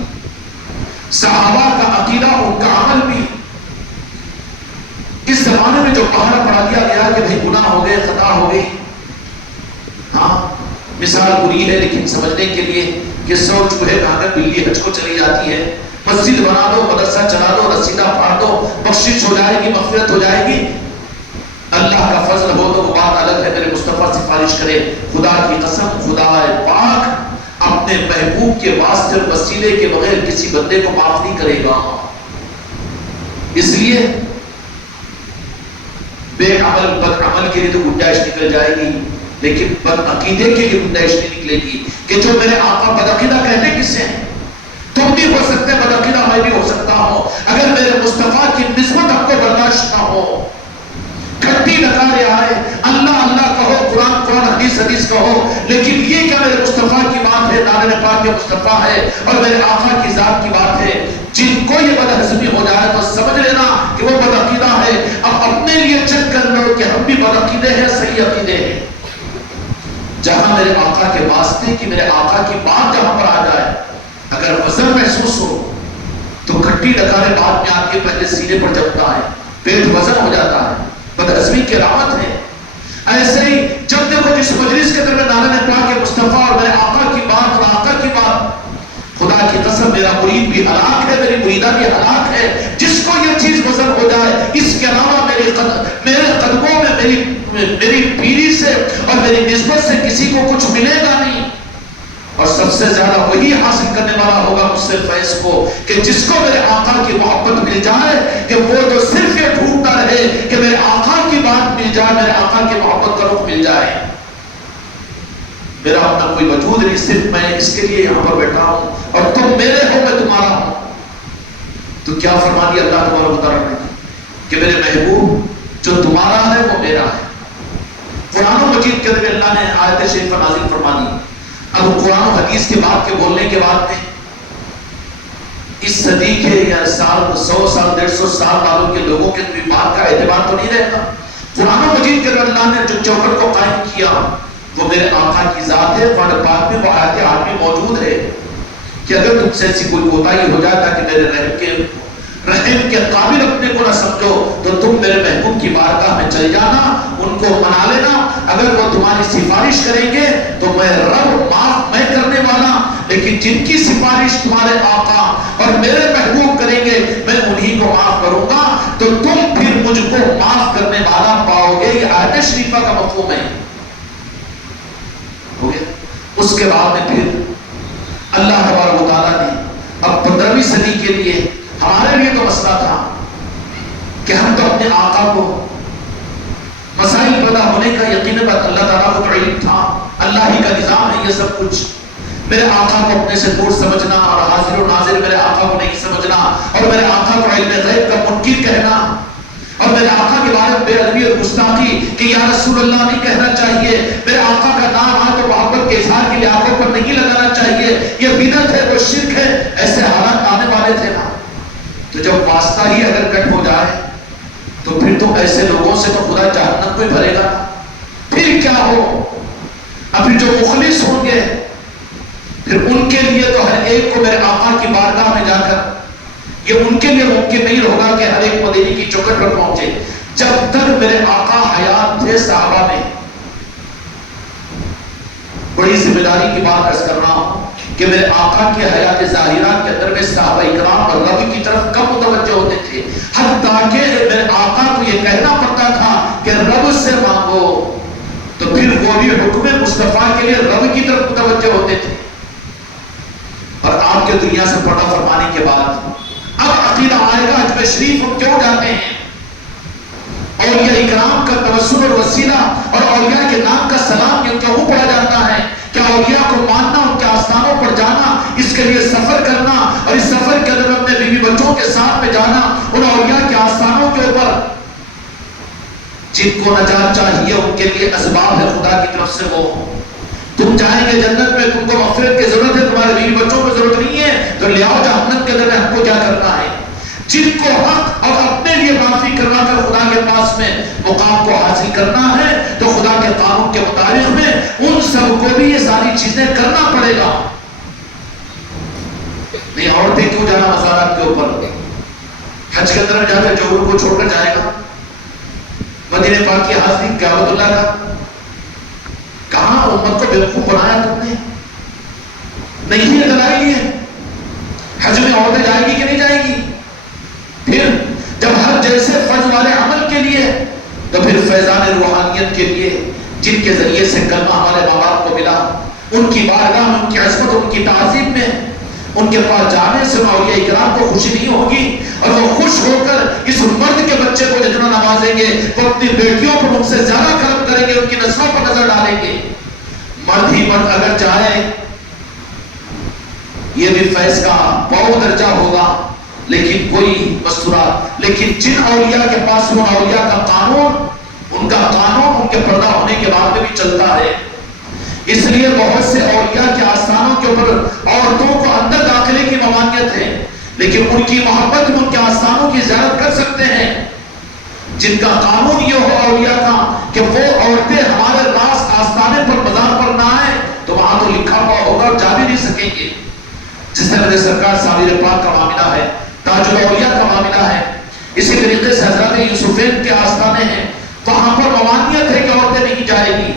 صحابہ کا عقیدہ ان کا عمل بھی۔ اس زمانے میں جو پہاڑ پڑا دیا گیا کہ بھئی گناہ ہو گئے، خطا ہو گئی، ہاں مثال بری ہے لیکن سمجھنے کے لیے کہ 100 چوہے کھا کر بلی حج کو چلی جاتی ہے، مسجد بنا دو، مدرسہ چلا دو، رسیدہ پھاڑ دو، بخشش ہو جائے گی، مغفرت ہو جائے گی۔ اللہ کا فضل ہو تو وہ بات الگ ہے، میرے مصطفیٰ سفارش کرے، خدا کی قسم خدا پاک اپنے محبوب کے واسطے اور وسیلے کے بغیر کسی بندے کو معاف نہیں کرے گا۔ اس لیے بے عمل بد عمل کے لیے تو گنجائش نکل جائے گی، لیکن بد عقیدے کے لیے گنجائش نہیں نکلے گی کہ جو میرے آقا بد عقیدہ کہتے کس سے ہیں؟ تم بھی ہو سکتے، بد عقیدہ میں بھی ہو سکتا ہوں، اگر میرے مصطفیٰ کی نسبت ہم کو برداشت نہ ہو، کھٹی نکارے آئے، اللہ اللہ کہو، قرآن قرآن حدیث حدیث کہو، لیکن یہ کیا میرے مصطفیٰ کی بات ہے، نارین پاک کے مصطفیٰ ہے اور میرے آقا کی ذات کی بات ہے، جن کو یہ بدہضمی ہو جائے تو سمجھ لینا کہ وہ بد عقیدہ ہے۔ اب اپنے لیے چیک کر لو کہ ہم بھی بد عقیدے ہیں صحیح عقیدے ہیں۔ جہاں میرے آقا کے واسطے کی میرے آقا کی بات جہاں پر آ جائے، اگر وزن محسوس ہو تو کھٹی ڈکارے بعد میں آپ کے پہلے سینے پر جمتا ہے، پیٹ وزن ہو جاتا ہے، بدعزمی کی علامت ہے۔ ایسے ہی جب دیکھو جس مجلس کے اندر نارین پاک کے مصطفیٰ اور میرے آقا کی بات اور آقا کی بات، خدا کی قسم میرا مرید بھی ہلاک ہے، میری مریدہ بھی ہلاک ہے، جس کو یہ چیز وزن ہو جائے، اس کے علاوہ میرے قدموں میں میری پیری سے اور میری نسبت سے کسی کو کچھ ملے گا نہیں، اور سب سے زیادہ وہی حاصل کرنے والا ہوگا مجھ سے فیض کو کہ جس کو میرے آقا کی محبت مل جائے، کہ وہ تو صرف یہ ڈھونڈتا رہے کہ میرے آقا کی بات مل جائے، میرے آقا کی محبت کا رخ مل جائے۔ میرا اپنا کوئی وجود نہیں، صرف میں اس کے لیے یہاں پر بیٹھا ہوں اور تم میرے ہو میں تمہارا ہوں۔ تو کیا فرما دیا اللہ تبارک و تعالیٰ نے کہ میرے محبوب جو تمہارا ہے وہ میرا ہے۔ قرآن مجید کے اندر اللہ نے آیت شریفہ نازل فرما دی۔ اب قرآن و حدیث کے بعد کے بولنے کے بعد میں اس صدی کے یا 100 سال 150 سال بعد کے لوگوں کے بات کا اعتبار تو نہیں رہے گا۔ قرآن و مجید کے اندر اللہ نے جو چوکٹ کو قائم کیا وہ میرے آقا کی ذات ہے، قرآن پاک میں وہ آیت عالمی موجود ہے کہ اگر تم سے ایسی کوئی کوتاہی ہو جائے تاکہ میرے رحم کے قابل اپنے کو نہ سمجھو تو تم میرے محبوب کی بارگاہ میں چل جانا، ان کو منا لینا، اگر وہ تمہاری سفارش کریں گے تو میں رب معاف میں کرنے والا، لیکن جن کی سفارش تمہارے آقا اور میرے محبوب کریں گے میں انہی کو معاف کروں گا، تو تم پھر مجھ کو معاف کرنے والا پاؤ گے۔ یہ آیت شریفہ کا مفہوم ہے۔ ہو گیا؟ اس کے بعد میں پھر اللہ تبارک و تعالیٰ نے اب 15ویں صدی کے لیے ہمارے لیے تو مسئلہ تھا کہ ہم تو اپنے آقا کو مسائل پیدا ہونے کا یقین بات اللہ تعالیٰ کو علم تھا، اللہ ہی کا نظام ہے یہ سب کچھ۔ میرے آقا کو اپنے سے دور سمجھنا اور حاضر و ناظر میرے آقا کو نہیں سمجھنا، اور میرے آقا کو علم غیب کا منکر کہنا، اور میرے آقا کے بارے میں بے ادبی اور گستاخی کہ یا رسول اللہ نہیں کہنا چاہیے، میرے آقا کا نام آئے تو محبت کے اظہار کے لیے آنکھوں پر نہیں لگانا چاہیے، یہ بدعت ہے، وہ شرک ہے، ایسے حالات آنے والے تھے نا۔ تو جب واسطہ ہی اگر کٹ ہو جائے تو پھر تو ایسے لوگوں سے تو خدا جہنم کو ہی بھرے گا، پھر کیا ہو مخلص ہوں گے پھر ان کے لیے تو ہر ایک کو میرے آقا کی بارگاہ میں جا کر یہ ان کے لیے ممکن نہیں ہوگا کہ ہر ایک مدینے کی چوکھٹ پر پہنچے. جب تک میرے آقا حیات تھے صحابہ میں بڑی ذمہ داری کی بات عرض کر رہا ہوں کہ میرے آقا کے حیات ظاہرہ کے اندر میں صحابہ اکرام اور رب کی طرف کم متوجہ ہوتے تھے حتیٰ کہ میرے آقا کو یہ کہنا پڑتا تھا کہ رب سے مانگو تو پھر وہ بھی حکم مصطفیٰ کے لیے رب کی طرف متوجہ ہوتے تھے. اور آپ کے دنیا سے پردہ فرمانے کے بعد اب عقیدہ آئے گا اجمیر شریف ہم کیوں جاتے ہیں, اولیاء اکرام کا توسل اور وسیلہ اور اولیاء کے نام کا سلام یہ کیوں پڑھا جاتا ہے, کیا اولیاء کو ماننا ان کے آستانوں پر جانا اس کے لیے سفر کرنا اور اس سفر کے اندر اپنے بیوی بچوں کے ساتھ میں جانا ان اولیاء کے آستانوں کے اوپر جن کو نجات چاہیے ان کے لیے اسباب ہے خدا کی طرف سے, وہ تم جائیں گے جنت میں, تم کو مغفرت کی ضرورت ہے, تمہارے بیوی بچوں کو ضرورت نہیں ہے تو لے آؤ جہنم کے اندر میں ہم کو کیا کرنا ہے. جن کو حق اور اپنے لیے معافی کروا کر خدا کے پاس میں مقام کو حاصل کرنا ہے تو خدا کے قانون کے مطابق میں ان سب کو بھی یہ ساری چیزیں کرنا پڑے گا. نہیں عورتیں کیوں جانا مزارات کے اوپر, حج کے اندر جا کر جوہر کو چھوڑ کر جائے گا, مدینہ پاک کی حاضری کعبۃ اللہ کا کہاں امت کو بیوقوف بنایا تم نے, نہیں ہے دلائی ہے. حج میں عورتیں جائیں گی کہ نہیں جائیں گی, پھر جب ہر جیسے فرض والے عمل کے لیے تو پھر فیضان روحانیت کے لیے جن کے ذریعے سے کلمہ ہمارے ماں باپ کو ملا ان کی بارگاہ میں ان کی عظمت ان کی تعظیم میں ان کے پاس جانے سے اولیاء اکرام کو خوشی نہیں ہوگی اور وہ خوش ہو کر اس مرد کے بچے کو جتنا نوازیں گے وہ اپنی بیٹیوں پر ان سے زیادہ کرم کریں گے, ان کی نسلوں پر نظر ڈالیں گے. مرد ہی مرد اگر چاہے یہ بھی فیض کا بہت درجہ ہوگا لیکن کوئی مستورات, لیکن جن اولیاء کے پاس وہ اولیاء کا قانون ان کا قانون ان کے پردہ ہونے کے بعد میں بھی چلتا ہے. اس لیے بہت سے اولیاء کے آستانوں کے اوپر عورتوں کو اندر داخلے کی ممانعت ہے لیکن ان کی محبت میں ان کے آستانوں کی زیارت کر سکتے ہیں. جن کا قانون یہ ہو اولیاء کا کہ وہ عورتیں ہمارے راس آستانے پر مزار پر نہ آئے تو وہاں تو لکھا ہوا ہوگا اور جا بھی نہیں سکیں گے. جس طرح سرکار صابر پاک کا معاملہ ہے, تاج الاولیاء کا معاملہ ہے, اسی طریقے سے حضرت یوسفین کے آستانے ہیں وہاں پر ممانعت ہے کہ عورتیں نہیں جائے گی.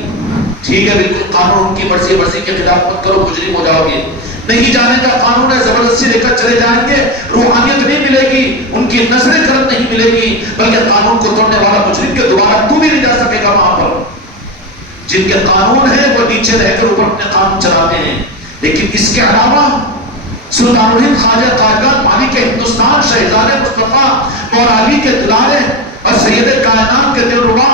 ٹھیک ہے بالکل قانون ان کی مرضی کے خلاف مت کرو, مجرم ہو جاؤ گے. نہیں جانے کا قانون ہے, زبردستی لے کر چلے جائیں گے, روحانیت نہیں ملے گی, ان کی نظر کرم نہیں ملے گی, بلکہ قانون کو توڑنے والا مجرم کے دوبارہ تو بھی نہیں جا سکے گا وہاں پر. جن کے قانون ہے وہ نیچے رہ کر اوپر اپنے قانون چلاتے ہیں. لیکن اس کے علاوہ سلطان الہند خواجہ قائقان مالک ہندوستان شہزاد مصطفیٰ مولا علی کے دلارے اور سید کائنات کے دلربا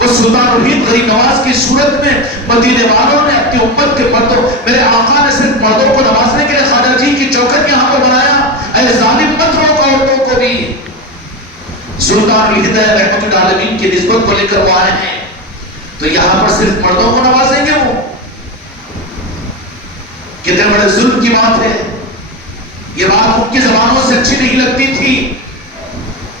وہ سلطان الہند غریب نواز کی صورت میں مدینے والوں نے اپنی امت کے مردوں, میرے آقا نے صرف مردوں کو نوازنے کے لیے خواجہ جی کی چوکھٹ یہاں پر بنایا, اے ظالم مت روک عورتوں کو بھی. سلطان الہند رحمت العالمین کی نسبت کو لے کر وہ آئے ہیں تو یہاں پر صرف مردوں کو نوازیں گے, وہ کتنے بڑے ظلم کی بات ہے. یہ بات ان کی زبانوں سے اچھی نہیں لگتی تھی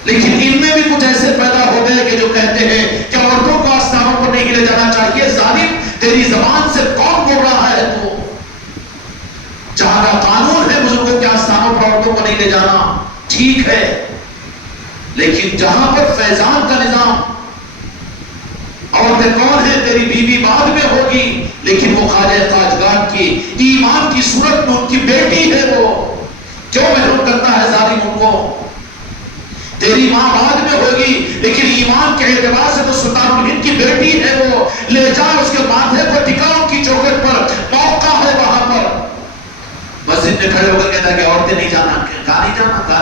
لیکن ان میں بھی کچھ ایسے پیدا ہو گئے کہ جو کہتے ہیں کہ عورتوں کو آستانوں پر نہیں لے جانا چاہیے. ظالم تیری زبان سے کون بول رہا ہے, تو جہاں کا قانون ہے بزرگوں کے آستانوں پر عورتوں کو نہیں لے جانا ٹھیک ہے, لیکن جہاں پر فیضان کا نظام عورتیں کون ہیں, تیری بیوی بعد میں ہوگی لیکن وہ خواجہ تاجگان کی ایمان کی صورت میں ان کی بیٹی ہے, وہ کیوں محروم کرتا ہے ظالم ان کو. تیری ماں بعد میں ہوگی لیکن ایمان کے اعتبار سے تو سلطان الہند کی بیٹی ہے, وہ لے جا اس کے ماتھے پر ٹکاؤ کی چوکھٹ پر موقع ہے وہاں پر. مسجد میں کھڑے ہو کر کہتا ہے کہ عورتیں نہیں جانا, کہاں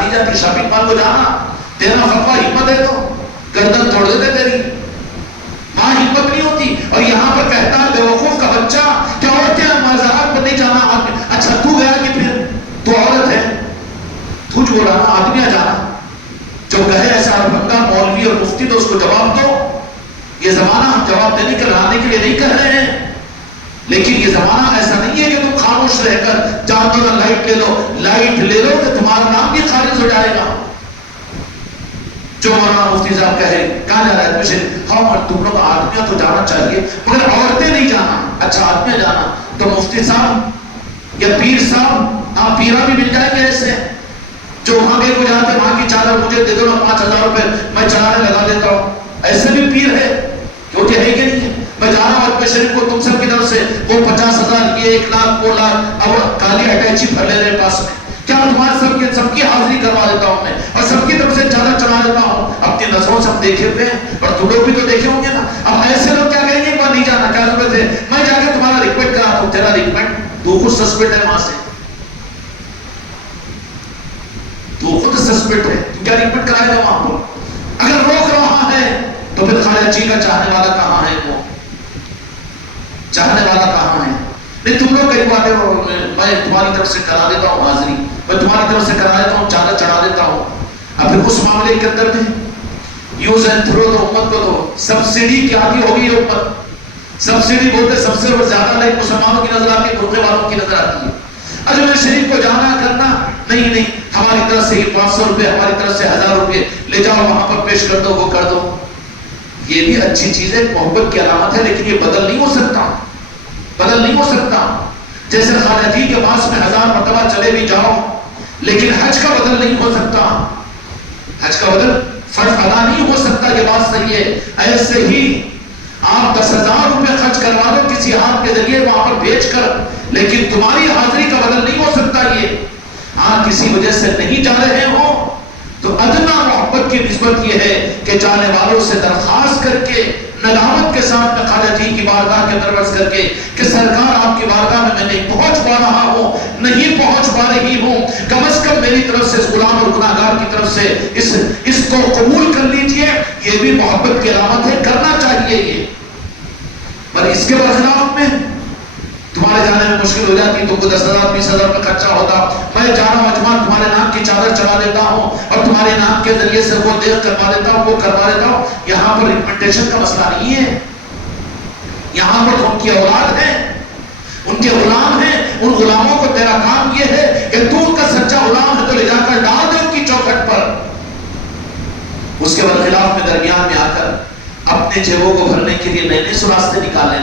نہیں جاتی, شاپنگ مال کو جانا, تیرا فتویٰ ہمت ہے تو گردن توڑ دیتے تیری, وہاں ہمت نہیں ہوتی. اور یہاں پر کہتا ہے بیوقوف کا بچہ کہ عورتیں مزارات پر نہیں جانا. اچھا تو گیا کہ پھر تو عورت ہے, تو جو رہا آدمی جانا, جو کہے ایسا بندہ مولوی اور مفتی تو اس کو جواب دو. یہ زمانہ ہم جواب دینے کے لانے کے لیے نہیں کہہ رہے ہیں لیکن یہ زمانہ ایسا نہیں ہے کہ تم خاموش رہ کر جان دو نا لائٹ لے لو کہ تمہارا نام بھی خارج ہو جائے گا. جو مولانا مفتی صاحب کہے کہاں جا رہا ہے ایڈمیشن؟ ہاں تم لوگ آدمیوں تو جانا چاہیے مگر عورتیں نہیں جانا، اچھا آدمیاں جانا۔ تو مفتی صاحب یا پیر صاحب، آپ پیرا بھی مل جائیں گے ایسے جو وہاں گئے کو جاتے وہاں کی چادر مجھے دے دو نا 5000 روپے میں چڑھانے لگا دیتا ہوں، ایسے بھی پیر ہے کیونکہ ہے کہ نہیں ہے؟ میں جا رہا ہوں اپنے شریف کو تم سب کی طرف سے وہ 50,000 یہ 1 لاکھ وہ لاکھ اب کالی اٹیچی بھر لے رہے پاس میں، کیا تمہارے سب کی حاضری کروا دیتا ہوں میں اور سب کی طرف سے چادر چڑھا دیتا ہوں، اپنی نظروں سے ہم دیکھے ہوئے ہیں اور تم لوگ بھی تو دیکھے ہوں گے نا۔ اب ایسے لوگ کیا کہیں گے ایک بار نہیں جانا کیا ضرورت ہے، میں جا کے تمہارا ریکمنڈ کرا دوں، تیرا ریکمنڈ تو خود سسپینڈ ہے وہاں سے، تو خود سسپینڈ ہے، تو کیا ریکمنڈ کرائے گا وہاں پر؟ اگر روک رہا ہے تو پھر خواجہ جی کا چاہنے والا کہاں ہے؟ وہ چاہنے والا کہاں ہے؟ نہیں تم لوگ کئی باتیں میں تمہاری طرف سے کرا دیتا ہوں حاضری، میں تمہاری طرف سے کرا دیتا ہوں چادر چڑھا دیتا ہوں، اب پھر اس معاملے کے اندر میں یوز اینڈ تھرو تو امت کو تو سبسڈی کی عادی ہو گئی ہے امت، سبسڈی بولتے سب سے زیادہ لائک مسلمانوں کی نظر آتی ہے، برقعے والوں کی نظر آتی ہے۔ اجمیر شریف کو جانا کرنا نہیں ہماری طرف سے 500 روپے ہماری طرف سے 1000 روپے لے جاؤ وہاں پر پیش کر دو وہ کر دو، یہ بھی اچھی چیز ہے، محبت کی علامت ہے، لیکن یہ بدل نہیں ہو سکتا، بدل نہیں ہو سکتا۔ جیسے خواجہ جی کے پاس میں 1000 مرتبہ چلے بھی جاؤ لیکن حج کا بدل نہیں ہو سکتا، حج کا بدل فرض ادا نہیں ہو سکتا، یہ بات صحیح ہے۔ ایسے ہی آپ 10,000 روپے خرچ کروا دو کسی ہاتھ کے ذریعے وہاں پر بھیج کر، لیکن تمہاری حاضری کا بدل نہیں ہو سکتا یہ۔ ہاں کسی وجہ سے نہیں جا رہے ہو تو ادنا محبت کی نسبت یہ ہے کہ جانے والوں سے درخواست کر کے ندامت کے ساتھ میں خواجہ جی کی بارگاہ کے اندر عرض کر کے کہ سرکار آپ کی بارگاہ میں نہیں پہنچ پا رہا ہوں، نہیں پہنچ پا رہی ہوں، کم از کم میری طرف سے اس غلام اور گناہگار کی طرف سے اس کو قبول کر لیجئے، یہ بھی محبت کی علامت ہے، کرنا چاہیے یہ۔ پر اس کے برخلاف میں تمہارے جانے میں مشکل ہو جاتی، تم کو 10,000 20,000 کا خرچہ ہوتا، میں جا رہا ہوں اجمان تمہارے نام کی چادر چڑھا دیتا ہوں اور تمہارے نام کے ذریعے سے وہ دیکھ کروا دیتا ہوں وہ کروا دیتا ہوں۔ یہاں پر ریکمنڈیشن کا مسئلہ نہیں ہے، یہاں پر ان کی اولاد ہے، ان کے غلام ہیں، ان غلاموں کو تیرا کام یہ ہے کہ تو ان کا سچا غلام ہے تو لے جا کر ڈال دے ان کی چوکھٹ پر، اس کے برخلاف میں درمیان میں آ کر اپنے جیبوں کو بھرنے کے لیے نئے نئے راستے نکالنے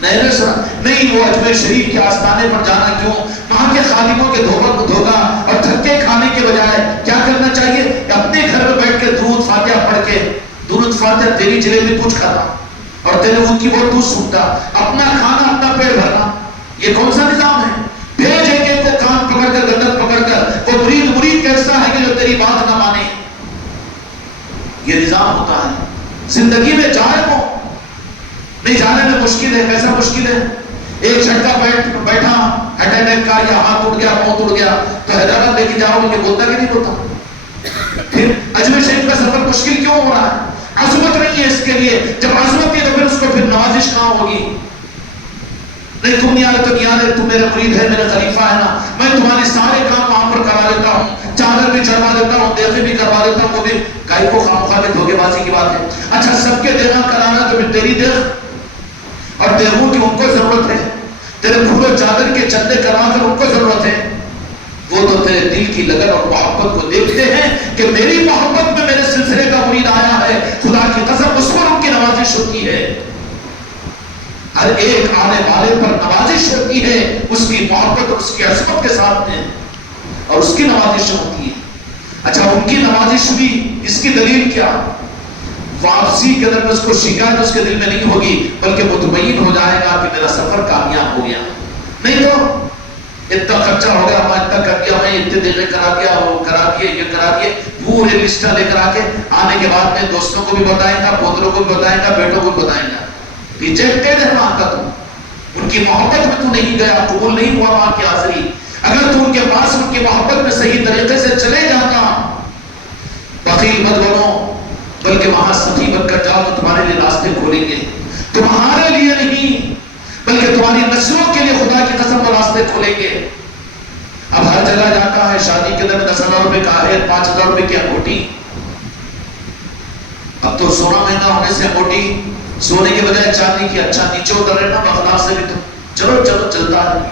نہیں، وہ اجمیر شریف کے آستانے پر جانا کیوں؟ وہاں کے خادموں کے دھوکہ اور دھکے کھانے کے بجائے کیا کرنا چاہیے؟ اپنے گھر میں بیٹھ کے درود فاتحہ پڑھ کے، درود فاتحہ تیری جلیبی تجھ کھاتا اور تیرے ان کی وہ تجھ سنتا، اپنا کھانا اپنا پیٹ بھرنا، یہ کون سا نظام ہے؟ بھیج ایک ایک کو کان پکڑ کر گردن پکڑ کر، وہ مرید کیسا ہے کہ جو تیری بات نہ مانے، یہ نظام ہوتا ہے۔ زندگی میں جائے وہ نہیں جانے میں مشکل ہے، کیسا مشکل ہے؟ ایک جھٹکا بیٹھا ہارٹ اٹیک کا یا ہاتھ ٹوٹ گیا پاؤں ٹوٹ گیا تو حیدرآباد لے کے جاؤ، یہ بولتا کہ نہیں بولتا؟ پھر اجمیر شریف کا سفر مشکل کیوں ہو رہا ہے؟ عظمت نہیں ہے اس کے لیے، جب عظمت ہے تو پھر اس کو پھر نوازش کہاں ہوگی؟ نہیں تم نہیں آئے تو نہیں آئے، تم میرا مرید ہے، میرا خلیفہ ہے نا، میں تمہارے سارے کام وہاں پر کرا دیتا ہوں، چادر بھی چڑھوا دیتا ہوں، دیغے بھی کروا دیتا ہوں، وہ بھی کائی کو خامخواہ میں دھوکے بازی کی بات ہے۔ اچھا سب کے دیغا کرانا تو پھر تیری دیغ اور دیغوں کی ان کو ضرورت ہے، تیرے پھول و چادر کے چندے کروا کر ان کو ضرورت ہے، وہ تو تیرے دل کی لگن اور محبت کو دیکھتے ہیں کہ میری محبت میں میرے سلسلے کا مرید آیا ہے، خدا کی قسم اس پر ان کی نوازش ہوتی ہے، ہر ایک آنے والے پر نوازش ہوتی ہے، اس کی محبت اور اس کی عظمت کے ساتھ میں اور اس کی نوازش ہوتی ہے۔ اچھا ان کی نوازش بھی اس کی دلیل کیا؟ واپسی کے اندر میں اس کو شکایت اس کے دل میں نہیں ہوگی بلکہ مطمئن ہو جائے گا کہ میرا سفر کامیاب ہو گیا۔ نہیں تو اتنا خرچہ ہو گیا، میں اتنا کر دیا، میں اتنے دینے کرا دیا، وہ کرا دیے، یہ کرا دیے، پورے لسٹہ لے کر آ کے آنے کے بعد میں دوستوں کو بھی بتائیں گا، پوتروں کو بھی بتائیں گا، بیٹوں کو بھی بتائیں گا، ریجیکٹڈ ہے وہاں کا، تو ان کی محبت میں تو نہیں گیا، قبول نہیں ہوا وہاں کی حاضری۔ اگر تو ان کے پاس ان کی محبت میں صحیح طریقے سے چلے جاتا، بخیل مت بنو بلکہ وہاں سخی بن کر جاؤ تو تمہارے لیے راستے کھولیں گے، تمہارے لیے نہیں بلکہ تمہاری نسلوں کے لیے خدا کی قسم وہ راستے کھولیں گے۔ اب ہر جگہ جاتا ہے شادی کے اندر 10,000 روپے کا ہے، 5,000 روپے کی انگوٹی، اب تو سونا مہنگا ہونے سے انگوٹی سونے کے بجائے چاندی کی، اچھا نیچے اتر رہے نا بخلاف سے بھی تو چلو چلتا ہے۔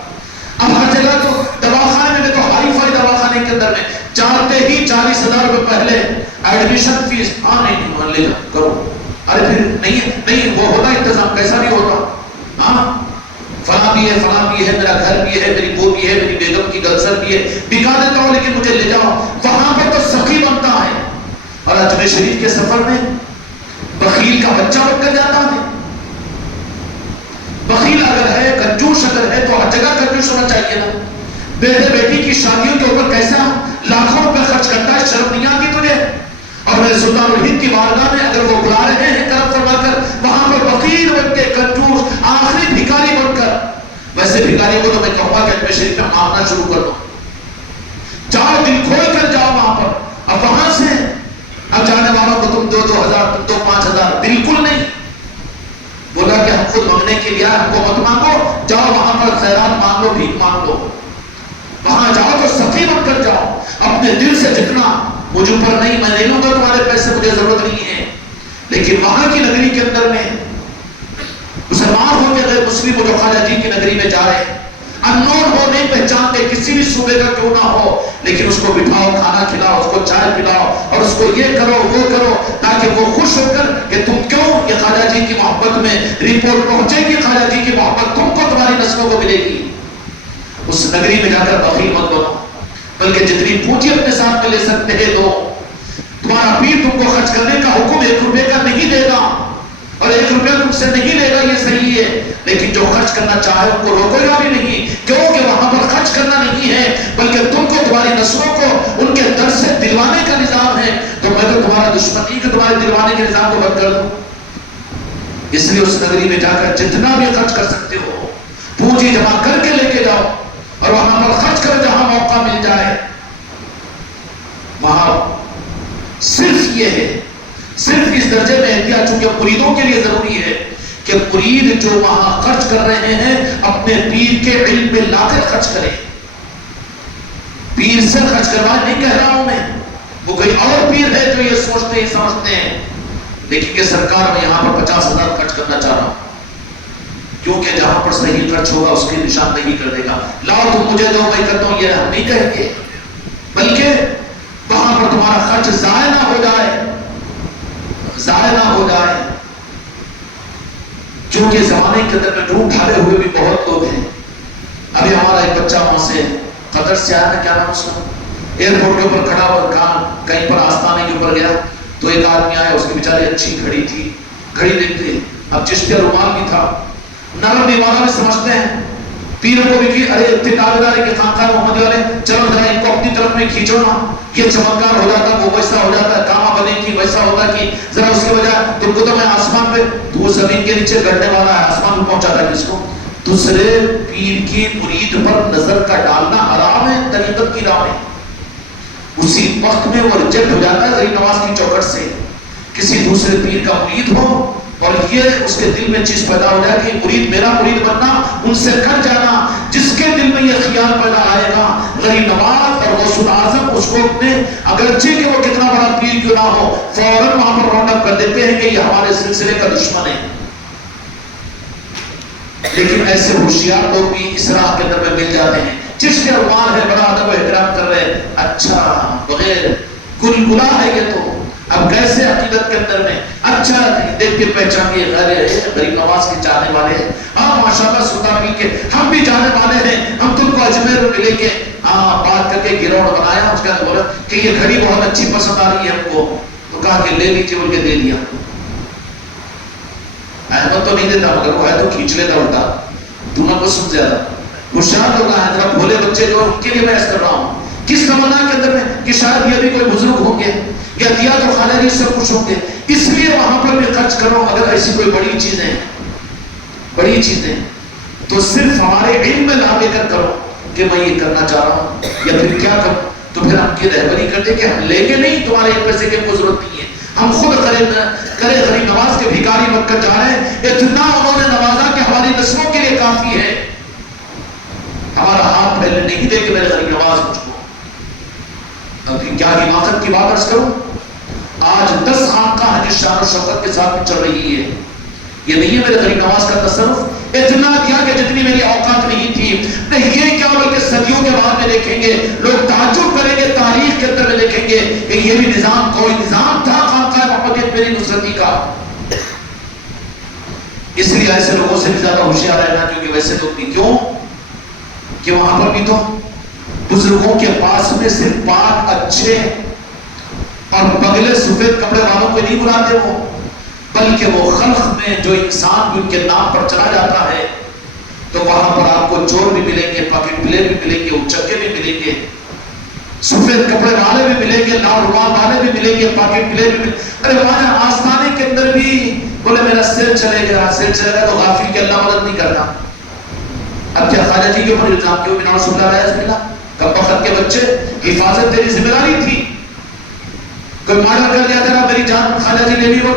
اب ہر جگہ تو دواخانے میں تو ہائی فائی دواخانے کے اندر میں جاتے ہی 40,000 روپے پہلے ایڈمیشن فیس. ہاں نہیں مان لے جاؤ کرو. ارے پھر نہیں وہ ہوتا انتظام کیسا بھی ہوتا. ہاں فلاں بھی ہے فلاں بھی ہے میرا گھر بھی ہے میری وہ بھی ہے میری بیگم کی گلسر بھی ہے بکا دیتا ہوں لیکن مجھے لے جاؤ. وہاں پر تو سخی بنتا ہے. اور اجمیر شریف کے سفر میں بخیل کا بچہ بن کر جاتا ہے. بخیل اگر ہے کنجوس اگر ہے تو ہر جگہ کنجوس ہونا چاہیے نا. بیٹے بیٹی کی شادیوں کے اوپر کیسا لاکھوں روپے خرچ کرتا ہے. شرم نہیں آتی تجھے؟ اور میں سلطان الہند کی بارگاہ میں اگر وہ بلا رہے ہیں کرم فرما کر وہاں پر بخیل بن کے کنجوس آخری بھکاری بن کر. ویسے بھکاری کو تو میں کہوں گا کہ اجمیر شریف میں مانگنا شروع کر دو. جاؤ دل کھول کر جاؤ وہاں پر. اب وہاں سے اب جانے والوں کو تم 2,000 تم 5,000 بالکل نہیں. بولا کہ ہم خود مانگنے کے لیے ہم کو مت مانگو. جاؤ وہاں پر خیرات مانگ لو بھیک مانگ لو. وہاں جاؤ تو سخی بن کر جاؤ. اپنے دل سے جتنا مجھ اوپر نہیں میں نہیں لوں گا تمہارے پیسے مجھے ضرورت نہیں ہے. لیکن وہاں کی نگری کے اندر میں مسلمان ہو کے غیر مسلم جو خواجہ جی کی نگری میں جا رہے ہیں اننون ہو نہیں پہچانتے کسی بھی صوبے کا کیوں نہ ہو لیکن اس کو بٹھاؤ کھانا کھلاؤ اس کو چائے پلاؤ اور اس کو یہ کرو وہ کرو تاکہ وہ خوش ہو کر کہ تم کیوں یہ خواجہ جی کی محبت میں رپورٹ پہنچے گی. خواجہ جی کی محبت تم کو تمہاری نسلوں کو ملے گی. اس نگری میں جا کر بخیل مت بنو بلکہ جتنی پونجی اپنے ساتھ میں لے سکتے ہیں دو. تمہارا پیر تم کو خرچ کرنے کا حکم 1 روپے کا نہیں دے گا اور 1 روپے تم سے نہیں لے گا یہ صحیح ہے. لیکن جو خرچ کرنا چاہے ان کو روکے گا بھی نہیں کیونکہ وہاں پر خرچ کرنا نہیں ہے بلکہ تم کو تمہاری نسلوں کو ان کے در سے دلوانے کا نظام ہے. تو میں تو تمہارا دشمن نہیں کہ تمہارے دلوانے کے نظام کو بند کر دوں. اس لیے اس نگری میں جا کر جتنا بھی خرچ کر سکتے ہو پونجی جمع کر کے لے کے جاؤ اور وہاں پر خرچ کرو جہاں موقع مل جائے. وہاں صرف یہ ہے صرف اس درجے میں احتیاط چونکہ مریدوں کے لیے ضروری ہے کہ مرید جو وہاں خرچ کر رہے ہیں اپنے پیر کے علم میں لا کر خرچ کریں. پیر سے خرچ کروائے نہیں کہہ رہا ہوں میں. وہ کوئی اور پیر ہے جو یہ سوچتے ہیں سمجھتے ہیں لیکن کہ سرکار میں یہاں پر 50,000 خرچ کرنا چاہ رہا ہوں کیونکہ جہاں پر صحیح خرچ ہوگا اس کی نشان نہیں کر دے گا. لاؤ تم مجھے دو میں کرتا ہوں یہ ہم نہیں کہیں گے بلکہ وہاں پر تمہارا خرچ ضائع نہ ہو جائے کیونکہ زمانے کے اندر میں ڈھونڈ ڈھالے ہوئے بھی بہت لوگ ہیں. ابھی ہمارا ایک بچہ وہاں سے قطر سے آیا تھا. کیا نام اس کا؟ ایئرپورٹ کے اوپر کھڑا اور کہیں پر آستانے کے اوپر گیا تو ایک آدمی آیا. اس کی بیچاری اچھی گھڑی تھی. گھڑی دیکھتے اب جس پہ رومال بھی تھا نرم بیمارہ میں سمجھتے ہیں پیروں کو بھی کہ ارے اتنے دعویدار کے خانقاہ محمدی والے چلو ذرا ان کو اپنی طرف میں کھینچو نا یہ چمتکار ہو جاتا وہ ویسا ہو جاتا کاما بنے کی ویسا ہوتا کہ ذرا اس کی وجہ تم کو تو میں آسمان پہ تو زمین کے نیچے گڑنے والا ہے آسمان پہ پہنچاتا ہے کس کو. دوسرے پیر کی مرید پر نظر کا ڈالنا حرام ہے طریقت کی راہ میں. اسی وقت میں وہ ریجیکٹ ہو جاتا ہے غریب نواز کی چوکھٹ سے. کسی دوسرے پیر کا مرید ہو اور یہ اس کے دل میں چیز پیدا ہو جائے کہ مرید میرا مرید بننا ان سے کٹ جانا جس کے دل میں یہ خیال پیدا آئے گا غریب نواز اور غوث الاعظم اس کو اپنے اگرچہ کہ وہ کتنا بڑا پیر کیوں نہ ہو فوراً وہاں پر راؤنڈ اپ کر دیتے ہیں کہ یہ ہمارے سلسلے کا دشمن ہے. لیکن ایسے ہوشیار لوگ بھی اس راہ کے اندر میں مل جاتے ہیں جس کے عنوان ہے بڑا ادب و احترام کر رہے ہیں. اچھا بغیر گلگلا ہے یہ تو اب کیسے عقیدت کے اندر میں اچھا دیکھ کے پہچان کے غریب نواز کے چاہنے والے ہیں. ہاں ماشاءاللہ سلطان مل کے ہم بھی جانے والے ہیں ہم تم کو اجمیر میں لے کے بات کر کے گراؤنڈ بنایا. اس کا بولا کہ یہ گھڑی بہت اچھی پسند آ رہی ہے ہم کو تو کہا کہ لے لیجیے بول کے دے دیا. احمد تو نہیں دیتا مگر وہ ہے تو کھینچ لیتا الٹا دونوں کو سن زیادہ ہوشیار لوگ ہیں ذرا بھولے بچے جو ان کے لیے میں ایسا کر رہا ہوں کس تمنا کے اندر میں کہ شاید یہ بھی کوئی بزرگ ہوں گے یا دیا تو خالہ جی سے خوش ہوں گے اس لیے وہاں پر بھی خرچ کرو. اگر ایسی کوئی بڑی چیزیں تو صرف ہمارے علم میں لا دے کر کرو کہ میں یہ کرنا چاہ رہا ہوں یا پھر کیا کروں تو پھر ہم کی رہبری کرتے کہ ہم لے کے نہیں تمہارے ایک پیسے کی کوئی ضرورت نہیں ہے ہم خود غریب نواز کے بھکاری بن کر جا رہے ہیں. اتنا انہوں نے نوازا کہ ہماری نسلوں کے لیے کافی ہے. ہمارا ہاتھ پھیلنے نہیں دے کہ میرے غریب نواز مجھ کو ابھی کیا حماقت کی بات عرض کروں. آج 10 خانقاہ جس شان و شوکت کے ساتھ چل رہی ہے یہ نہیں ہے میرے غریب نواز کا تصرف اتنا دیا کہ جتنی میری اوقات نہیں تھی. نہیں یہ کیا بلکہ صدیوں کے بعد میں دیکھیں گے لوگ تعجب کریں گے کے اندر میں دیکھیں گے کہ یہ بھی نظام کوئی نظام تھا خانقاہ محمدیت میری نصرتی کا. اس لیے ایسے لوگوں سے بھی زیادہ ہوشیار رہنا, کیونکہ ویسے لوگ بھی کیوں کہ وہاں پر بھی تو بزرگوں کے پاس میں صرف پاک اچھے اور بغلے سفید کپڑے والوں کو نہیں بلاتے وہ, بلکہ وہ خلق میں جو انسان بھی ان کے نام پر چلا جاتا ہے تو وہاں پر آپ کو چور بھی ملیں گے, پاکٹ پلے بھی ملیں گے, اچکے بھی ملیں گے, سفید کپڑے والے بھی ملیں گے, لال رومال والے بھی ملیں گے, پاکٹ پلے بھی ملیں گے. ارے وہاں آستانے کے اندر بھی بولے میرا سر چلے گا, سر چلے گا تو غافل کی اللہ مدد نہیں کرتا. اب کیا خواجہ جی کے اوپر الزام کیوں بنا رسول اللہ علیہ وسلم کب وقت کے بچے, حفاظت تیری ذمہ داری تھی. کوئی مارا کر دیا تھا میری جان خواجہ جی لے بھی ہو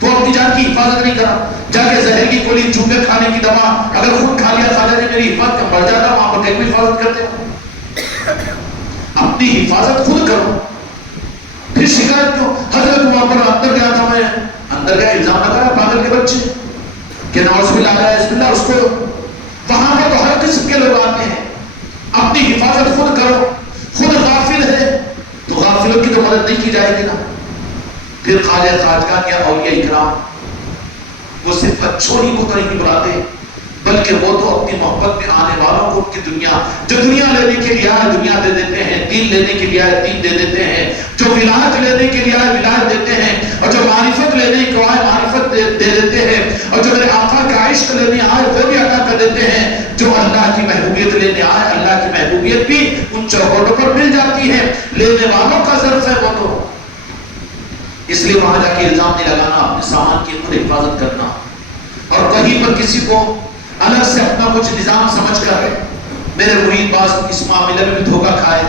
تو اپنی جان کی حفاظت نہیں کرا, جا کے زہر کی گولی چوبے کھانے کی دوا اگر خود کھا لیا خواجہ جی میری حفاظت کا مر جاتا, وہاں پر کہیں بھی حفاظت کرتے ہو. اپنی حفاظت خود کرو, پھر شکایت کیوں. حضرت وہاں پر اندر گیا تھا, میں اندر گیا, الزام نہ کرا پاگل کے بچے کہ نعوذ باللہ علیہ باللہ اس کو. وہاں پر تو ہر قسم کے لوگ آتے ہیں. اپنی حفاظت خود کرو, خود غافل ہے تو غافلوں کی تو مدد نہیں کی جائے گی نا. پھر خواجہ خواجگاہ یا اولیاء اکرام وہ صرف اچھوں ہی کو تو نہیں بلاتے, بلکہ وہ تو اپنی محبت میں آنے والوں کو کی دنیا, جو دنیا لینے کے لیے آئے دنیا دے دیتے ہیں, دین لینے کے لیے آئے دین دے دیتے ہیں, جو ولایت لینے کے لیے آئے ولایت دیتے ہیں, اور جو معرفت لینے کے آئے معرفت دے دیتے ہیں, اور جو میرے آقا کا عشق لینے آئے وہ بھی عطا کر دیتے ہیں, جو اللہ کی محبوبیت لینے آئے اللہ کی محبوبیت بھی ان چوکھٹوں پر مل جاتی ہے. لینے والوں کا ظرف ہے وہ تو. اس لیے وہاں جا کے الزام نہیں لگانا, اپنے سامان کی خود حفاظت کرنا, اور کہیں پر کسی کو الگ سے اپنا کچھ نظام سمجھ کر میرے مرید باز اس معاملے میں بھی دھوکہ کھائے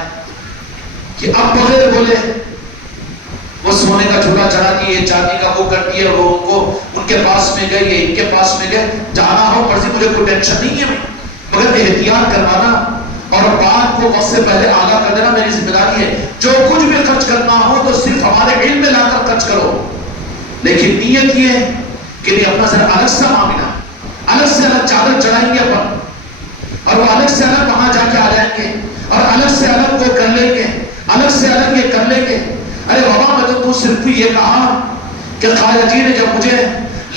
کہ اب بغیر بولے وہ سونے کا جھولا چڑھا دیے, چاندی کا وہ کر دیا, وہ ان کو ان کے پاس میں گئے, یہ ان کے پاس میں گئے, جانا ہو مرضی, مجھے کوئی ٹینشن نہیں ہے, مگر احتیاط کروانا اور بات کو وقت سے پہلے آگاہ کر دینا میری ذمہ داری ہے. جو کچھ بھی خرچ کرنا ہو تو صرف ہمارے علم میں لا کر خرچ کرو, لیکن نیت یہ ہے کہ نہیں اپنا ذرا الگ سا معاملہ, الگ سے الگ چادر چڑھائیں گے اپن, اور وہ الگ سے الگ وہاں جا کے آ جائیں گے, اور الگ سے الگ وہ کر لیں گے, الگ سے الگ یہ کر لیں گے. ارے بابا میں تو صرف یہ کہا کہ خواجہ جی نے جب مجھے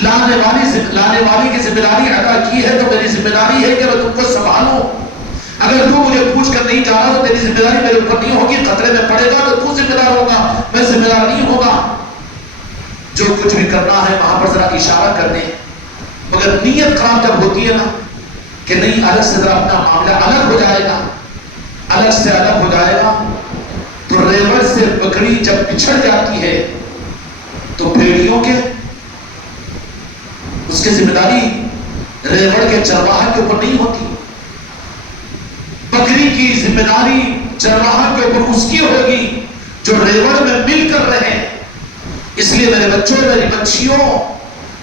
لانے والی کی ذمہ داری ادا کی ہے تو میری ذمہ داری ہے کہ میں تم کو سنبھالوں. اگر تو مجھے پوچھ کر نہیں جا رہا تو تیری ذمہ داری میرے اوپر نہیں ہوگی, خطرے میں پڑے گا تو تو ذمہ دار ہوگا, میں ذمہ دار نہیں ہوگا. جو کچھ بھی کرنا ہے وہاں پر ذرا اشارہ کر دیں, مگر نیت خراب جب ہوتی ہے نا کہ نہیں الگ سے ذرا اپنا معاملہ الگ ہو جائے گا, الگ سے الگ ہو جائے گا, تو ریوڑ سے بکری جب بچھڑ جاتی ہے تو بھیڑیوں کے اس کی ذمہ داری ریوڑ کے چرواہے کے اوپر نہیں ہوتی, بکری کی ذمہ داری چرواہے کے اوپر اس کی ہوگی جو ریوڑ میں مل کر رہے. اس لیے میرے بچوں میری بچیوں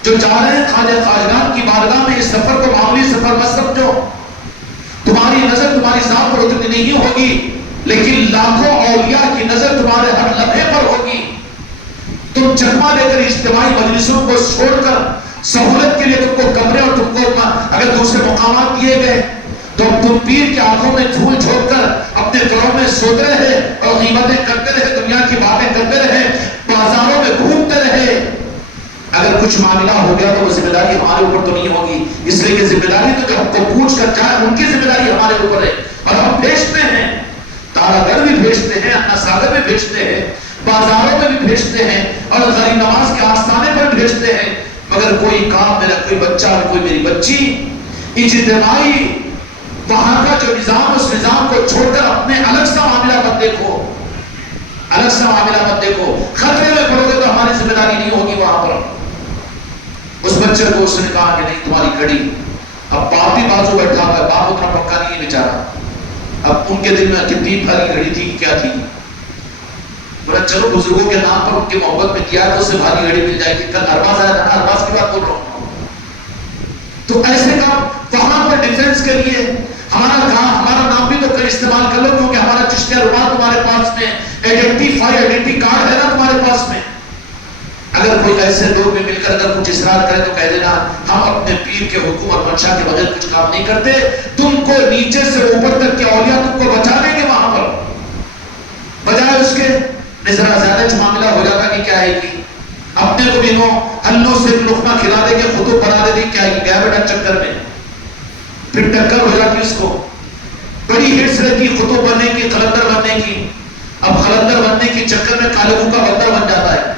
جو جا رہے ہیں خواجہ خواجگان کی بارگاہ میں, اس سفر کو معمولی سفر مت سمجھو. تمہاری نظر تمہاری ذات پر اتنی نہیں ہوگی, لیکن لاکھوں اولیاء کی نظر تمہارے ہر لمحے پر ہوگی. تم جنما لے کر اجتماعی مجلسوں کو چھوڑ کر سہولت کے لیے تم کو کمرے اور تم کو اگر دوسرے مقامات دیے گئے تو تم پیر کی آنکھوں میں جھول جھوک کر اپنے گھروں میں سوتے رہے اور غیبتیں کرتے رہے, دنیا کی باتیں کرتے رہے, بازاروں میں گھومتے رہے. اگر کچھ معاملہ ہو گیا تو وہ ذمہ داری ہمارے اوپر تو نہیں ہوگی, اس لیے کہ ذمہ داری تو جو ہم کو پوچھ کر جائے ان کی ذمہ داری ہمارے اوپر ہے. اور ہم بھیجتے ہیں, تارا گھر بھی بھیجتے ہیں, انا ساگر بھی بھیجتے ہیں, بازاروں میں بھی بھیجتے ہیں, اور غریب نواز کے آستانے پر بھیجتے ہیں, مگر کوئی کام میرا کوئی بچہ کوئی میری بچی اجتماعی وہاں کا جو نظام اس نظام کو چھوڑ کر اپنے الگ سا معاملہ مت دیکھو, الگ سا معاملہ مت دیکھو. خطرے میں پڑو گے تو ہماری ذمہ داری نہیں ہوگی وہاں پر. اس بچے کو اس نے کہا کہ نہیں تمہاری گھڑی, اب باپ بھی بازو بیٹھا ہوا ہے, باپ اتنا پکا نہیں ہے بیچارہ, اب ان کے دل میں کتنی بھاری گھڑی تھی کیا تھی, بولا چلو بزرگوں کے نام پر ان کی محبت میں کیا تو اسے بھاری گھڑی مل جائے گی. کل ارباز آیا تھا نا, ارباز کی بات بول رہا ہوں. تو ایسے کام وہاں پر ڈیفنس کے لیے ہمارا نام بھی تو استعمال کر لو, کیونکہ ہمارا چشتیہ رومال تمہارے پاس میں آئیڈینٹی کارڈ ہے نا تمہارے پاس میں. اگر کوئی ایسے لوگ بھی مل کر اگر کچھ اصرار کرے تو کہہ دینا ہم اپنے پیر کے حکم اور منشا کے بغیر کچھ کام نہیں کرتے, تم کو نیچے سے اوپر تک کے اولیاء تم کو بچا دیں گے وہاں پر, بجائے گز کے ذرا زیادہ معاملہ ہو جاتا کہ کیا ہے کہ اپنے کو بھی نو ہلو سے لقمہ کھلا دے کے خطوط بنا دے دی کیا ہے کہ گیا بیٹا چکر میں، پھر ٹکر ہو جاتی اس کو، بڑی ہٹس رہتی خطوط بننے کی، قلندر بننے کی. اب قلندر بننے کی چکر میں کالے منہ کا بندر بن جاتا ہے.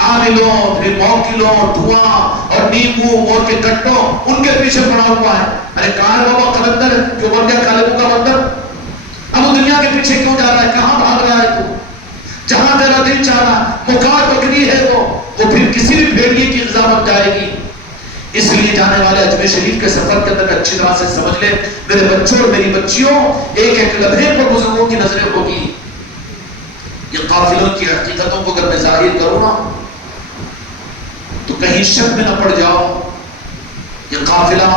عاملوں، پھر موکلوں، دھواں اور نیمبو مور کے کٹوں ان کے پیچھے پڑا ہوا ہے. ارے کہاں بابا قلندر کیوں بن گیا کالے منہ کا بندر؟ اب وہ دنیا کے پیچھے کیوں جا رہا ہے؟ کہاں بھاگ رہا ہے تو؟ جہاں تیرا دل چاہنا مکار بکری ہے وہ پھر کسی بھی بھیڑیے کی غذا بن جائے گی. اس لیے جانے والے اجمیر شریف کے سفر کے اندر اچھی طرح سے سمجھ لے میرے بچوں اور میری بچیوں، ایک ایک لمحے پر بزرگوں کی نظریں ہوگی. یہ قافلوں کی حقیقتوں کو اگر میں ظاہر کروں نا تو کہیں شک میں نہ پڑ جاؤ. یہ قافلہ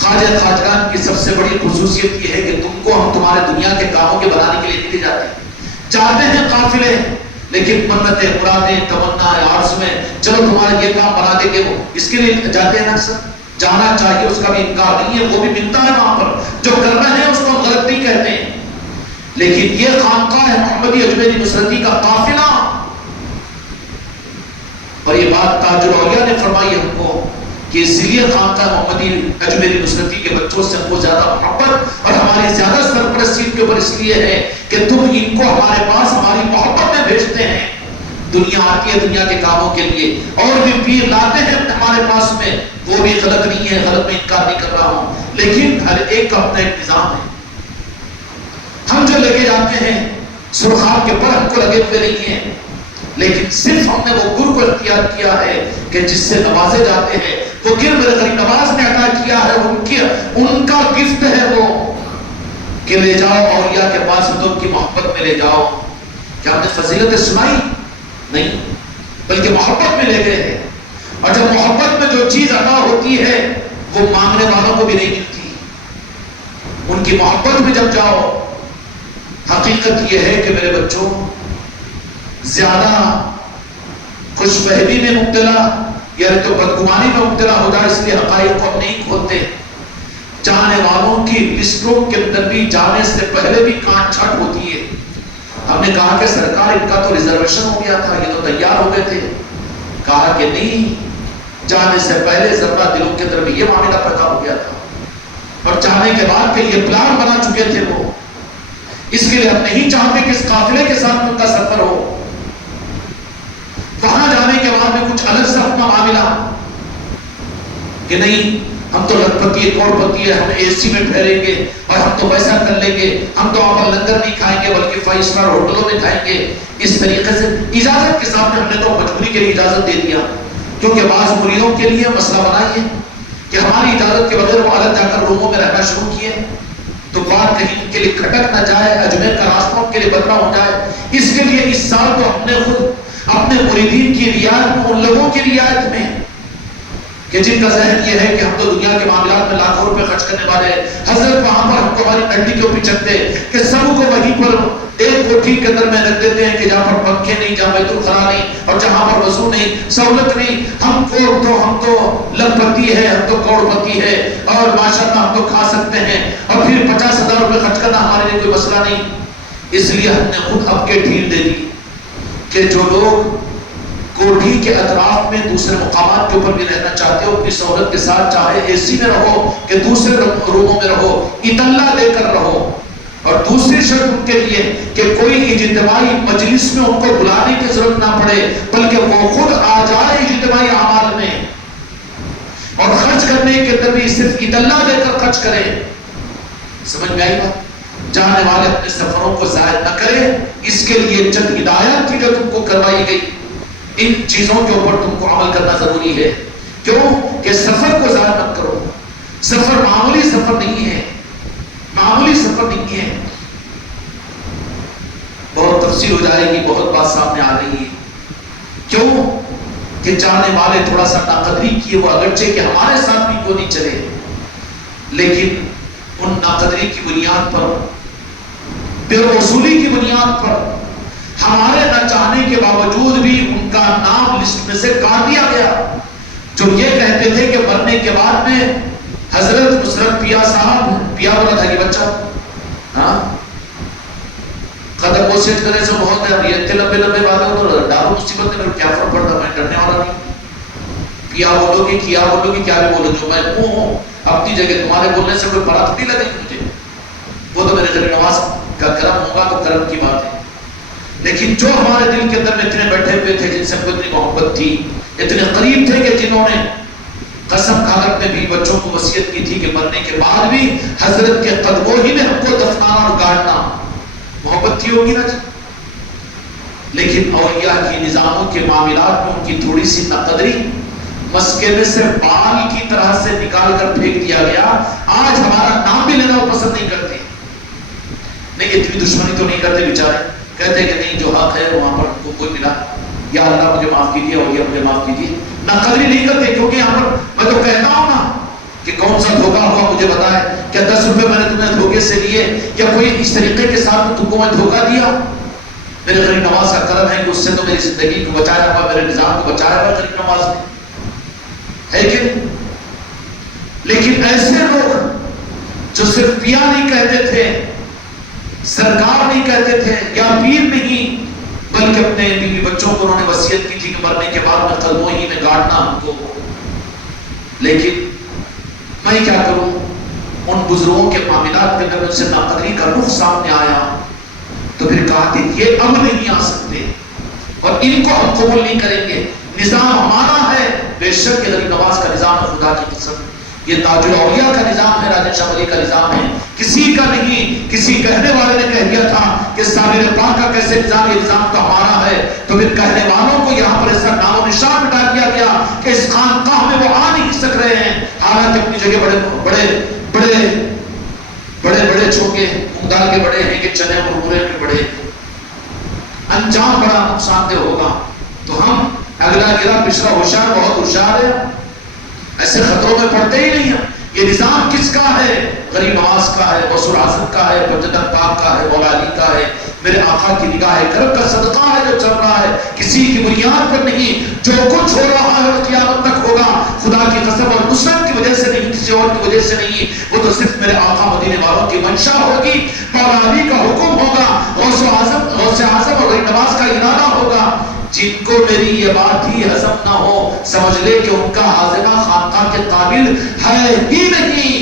خواجہ خواجگان کی سب سے بڑی خصوصیت یہ ہے کہ تم کو ہم تمہارے دنیا کے کاموں کے بنانے کے لیے نہیں جاتے. چاہتے ہیں قافلے، لیکن منتیں، مرادیں، تمنا عرض میں چلو تمہارا یہ کام بنا دے گے، وہ اس کے لیے جاتے ہیں نا سر. جانا چاہیے، اس کا بھی انکار نہیں ہے، وہ بھی ملتا ہے وہاں پر. جو کر رہے ہیں اس کو غلط نہیں کہتے ہیں. لیکن یہ خانقاہ محمدی اجمیری نصرتی کا قافلہ، اور یہ بات تاج الاولیاء نے فرمائی ہم کو کہ اس لیے خانقاہ محمدی اجمیری نصرتی کے بچوں سے ہم کو زیادہ محبت اور ہماری زیادہ سرپرستی کے اوپر اس لیے ہے کہ تم ان کو ہمارے پاس ہماری محبت میں بھیجتے ہیں. دنیا آتی ہے دنیا کے کاموں کے لیے، اور بھی پیر لاتے ہیں ہمارے پاس میں، وہ بھی غلط نہیں ہے، غلط میں انکار نہیں کر رہا ہوں، لیکن ہر ایک کا اپنا ایک نظام ہے. ہم جو لے کے جاتے ہیں سرخاب کے پر ہم کو لگے ہوئے نہیں ہیں، لیکن صرف ہم نے وہ گر کو اختیار کیا ہے کہ جس سے نوازے جاتے ہیں. وہ گر میرے غریب نواز نے عطا کیا ہے، ان کا گفٹ ہے وہ کہ لے جاؤ اولیاء کے پاس تو ان کی محبت میں لے جاؤ. کیا ہم نے فضیلتیں سنائی؟ نہیں، بلکہ محبت میں لے گئے ہیں. اور جب محبت میں جو چیز عطا ہوتی ہے وہ مانگنے والوں کو بھی نہیں ملتی. ان کی محبت میں جب جاؤ، حقیقت یہ ہے کہ میرے بچوں زیادہ خوش فہمی میں مبتلا یا تو بدگمانی میں مبتلا ہو جائے، اس لیے حقائق کو ہم نہیں کھولتے. جانے والوں کی لسٹوں کے اندر بھی جانے سے پہلے بھی کانٹ چھٹ ہوتی ہے. ہم نے کہا کہ سرکار ان کا تو ریزرویشن ہو گیا تھا، یہ تو تیار ہو گئے تھے. کہا کہ نہیں، جانے سے پہلے ذرا دلوں کے اندر بھی یہ معاملہ پیدا ہو گیا تھا، اور جانے کے بعد کہ یہ پلان بنا چکے تھے وہ. اس کے لیے ہم نہیں چاہتے کہ اس قافلے کے ساتھ ان کا سفر ہو. وہاں جانے کے بعد میں کچھ الگ سا اپنا معاملہ کہ نہیں ہم تو لکھپتی کروڑ پتی ہے، ہم اے سی میں ٹھہریں گے اور ہم تو ویسا کر لیں گے، ہم تو وہاں پر لنگر نہیں کھائیں گے بلکہ 5 اسٹار ہوٹلوں میں کھائیں گے. اس طریقے سے اجازت کے ساتھ ہم نے تو مجبوری کے لیے اجازت دے دیا، کیونکہ بعض مریدوں کے لیے مسئلہ بنائیے کہ ہماری اجازت کے بغیر وہ الگ جا کر روموں میں رہنا شروع کیے تو بات کہیں ان کے لیے کھٹک نہ جائے، اجمیر کا راستہ ان کے لیے بدلا ہو جائے. اس کے لیے اس سال تو ہم نے خود اپنے مریدین کی رعایت میں، ان لوگوں کی رعایت میں کہ جن کا ذہن یہ ہے کہ ہم تو دنیا کے معاملات میں لاکھوں روپے خرچ کرنے والے، حضرت وہاں پر ہم کو ہماری ڈنڈی کے اوپر چکتے کہ سب کو وہیں پر ایک کوٹھی کے اندر میں رکھ دیتے ہیں کہ جہاں پر پنکھے نہیں، جہاں بیت الخلا نہیں، اور جہاں پر وضو نہیں، سہولت نہیں. ہم تو لکھپتی ہے، ہم تو کروڑپتی ہے، اور ماشاءاللہ ہم تو کھا سکتے ہیں، اور پھر 50,000 روپے خرچ کرنا ہمارے لیے کوئی مسئلہ نہیں. اس لیے ہم نے خود اب کے ڈھیل دے دی کہ جو لوگ کوٹھی کے اطراف میں دوسرے مقامات کے اوپر بھی رہنا چاہتے ہو، اپنی سہولت کے ساتھ، چاہے اے سی میں رہو کہ دوسرے روموں میں رہو، اطلاع دے کر رہو. اور دوسری شرط ان کے لیے کہ کوئی اجتماعی مجلس میں ان کو بلانے کی ضرورت نہ پڑے، بلکہ وہ خود آ جائے اجتماعی اعمال میں، اور خرچ کرنے کے اندر بھی صرف اطلاع دے کر خرچ کرے. سمجھ میں آئی بات؟ جانے والے اپنے سفروں کو ضائع نہ کرے. اس کے لیے چند ہدایات تھی جو تم کو کروائی گئی. ان چیزوں کے اوپر تم کو عمل کرنا ضروری ہے. کیوں کہ سفر کو ضائع مت کرو. سفر معمولی سفر نہیں ہے، معمولی سفر نہیں ہے. بہت تفصیل ہو جائے گی، بہت بات سامنے آ رہی ہے. کیوں کہ جانے والے تھوڑا سا ناقدری کیے وہ اگرچہ کہ ہمارے ساتھ بھی کیوں نہیں چلے، لیکن ان ناقدری کی بنیاد پر، بے وصولی کی بنیاد پر ہمارے نہ چاہنے کے باوجود بھی ان کا نام لسٹ میں سے کاٹ دیا گیا. جو یہ کہتے تھے کہ مرنے کے بعد میں حضرت نصرت پیا صاحب، پیا والا تھا کہ بچہ، ہاں، قدم نیگوشیٹ کرنے سے بہت ہے، یہ اتنے لمبے لمبے باتیں ہو تو ڈالو مصیبت میں، کیا فرق پڑتا، میں ڈرنے والا نہیں، کیا بولو گے کیا بولو گے کیا بھی بولو، جو میں ہوں اپنی جگہ، تمہارے بولنے سے کوئی فرق نہیں لگے گی مجھے، وہ تو میرے غریب نواز کا کرم ہوگا تو کرم کی بات ہے۔ لیکن جو ہمارے دل کے اندر میں اتنے بیٹھے ہوئے تھے، جن سے ہم کو اتنی محبت تھی، اتنے قریب تھے کہ جنہوں نے قسم کھا کر اپنے بیوی بچوں کو وصیت کی تھی کہ مرنے کے بعد بھی حضرت کے قدموں ہی میں ہم کو دفنانا اور گاڑنا، محبت تھی ہوگی نا جی۔ لیکن اولیاء کی نظاموں کے معاملات میں ان کی تھوڑی سی ناقدری، مسکے میں سے بال کی طرح سے نکال کر پھینک دیا گیا، آج ہمارا نام بھی لینا وہ پسند نہیں کرتے، نہیں اتنی دشمنی تو نہیں کرتے بیچارے، کہتے کہ نہیں جو حق ہے وہاں پر کو کوئی ملا، یا اللہ مجھے معاف کیجیے اور یہ مجھے معاف کیجیے، ناقدری نہیں کرتے، کیونکہ یہاں پر میں تو کہتا ہوں نا کہ کون سا دھوکہ ہوا مجھے بتائے، کیا 10 روپے میں نے تمہیں دھوکے سے لیے، یا کوئی اس طریقے کے ساتھ تم کو میں دھوکہ دیا؟ میرے غریب نواز کا کرم ہے کہ اس سے تو میری زندگی کو بچایا ہوا، میرے نظام کو بچایا ہوا غریب نواز نے، ہے کہ لیکن ایسے لوگ جو صرف پیا نہیں کہتے تھے، سرکار نہیں کہتے تھے، یا پیر نہیں، بلکہ اپنے بیوی بچوں کو انہوں نے وصیت کی تھی کہ مرنے کے بعد میں قدموں ہی میں گاڑنا ہم کو، لیکن میں کیا کروں، ان بزرگوں کے معاملات کے اندر ان سے ناقدری کا رخ سامنے آیا، تو پھر کہا کہ یہ اب نہیں آ سکتے اور ان کو ہم قبول نہیں کریں گے، نظام ہمارا ہے، بے شک یہ غریب نواز کا نظام ہے، خدا کی قسم یہ تاج الاولیاء کا نظام ہے، راجہ شاہ ولی کا نظام ہے، کسی کا نہیں۔ کسی کہنے والے نے کہہ دیا تھا کہ صابر پاک کا کیسے نظام، یہ نظام تو ہمارا ہے، تو پھر کہنے والوں کو یہاں پر ایسا نام و نشان مٹا دیا گیا کہ اس خانقاہ میں وہ آ نہیں سک رہے ہیں، حالانکہ اپنی جگہ بڑے چھوکے مقدار کے بڑے ہیں کہ چنے اور مرمرے کے بڑے، انجام بڑا نقصان دہ ہوگا۔ تو ہم اگلا گرا پچھلا ہوشیار، بہت ہوشیار ہے، ایسے خطروں میں پڑتے ہی نہیں ہیں۔ یہ نظام کس کا ہے؟ غریب نواز کا ہے، غوث العظم کا ہے، بجدد پاک کا ہے، مولا علی کا ہے، میرے آقا کی نگاہ کرم کا صدقہ ہے جو چل رہا ہے، کسی کی بنیاد پر نہیں، جو کچھ ہو رہا ہے اور قیامت تک ہوگا خدا کی قسم اور نصرت کی وجہ سے نہیں، کسی اور کی وجہ سے نہیں، وہ تو صرف میرے آقا مدینے والوں کی منشا ہوگی، مولا علی کا حکم ہوگا، غوث اعظم اور غریب نواز کا ارادہ ہوگا۔ جن کو میری یہ بات ہی ہضم نہ ہو، سمجھ لے کہ ان کا حاضرہ خانقاہ کے قابل ہے ہی نہیں۔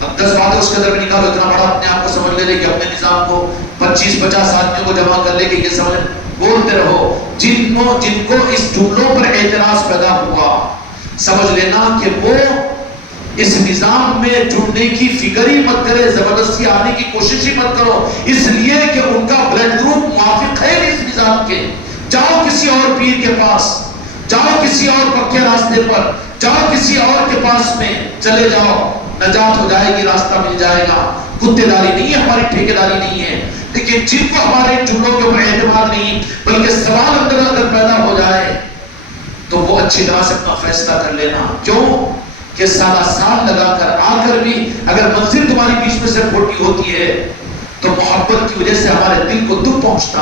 اب 10 باتیں اس کے اندر میں نکالو، اتنا بڑا اپنے آپ کو سمجھ لے کہ اپنے نظام کو 25-50 آدمیوں کو جمع کر لے کہ یہ سمجھ بولتے رہو، جن کو اس جملوں پر اعتراض پیدا ہوا، سمجھ لینا کہ وہ اس نظام میں جڑنے کی فکر ہی مت کرے، زبردستی آنے کی کوشش ہی مت کرو، اس لیے کہ ان کا بلڈ گروپ موافق ہے نہیں اس نظام کے۔ جاؤ کسی اور پیر کے پاس، جاؤ کسی اور پکے راستے پر، جاؤ کسی اور کے پاس میں چلے جاؤ، نجات ہو جائے گی، راستہ مل جائے گا۔ کتے داری نہیں ہے ہماری، ٹھیکے داری نہیں ہے، لیکن جن کو ہمارے جملوں کے اوپر اعتماد نہیں بلکہ سوال اندر پیدا ہو جائے تو وہ اچھی طرح سے اپنا فیصلہ کر لینا۔ کیوں کہ سال لگا کر آ کر بھی اگر منزل تمہاری بیچ میں سے پھوٹی ہوتی ہے تو محبت کی وجہ سے ہمارے دل کو دکھ پہنچتا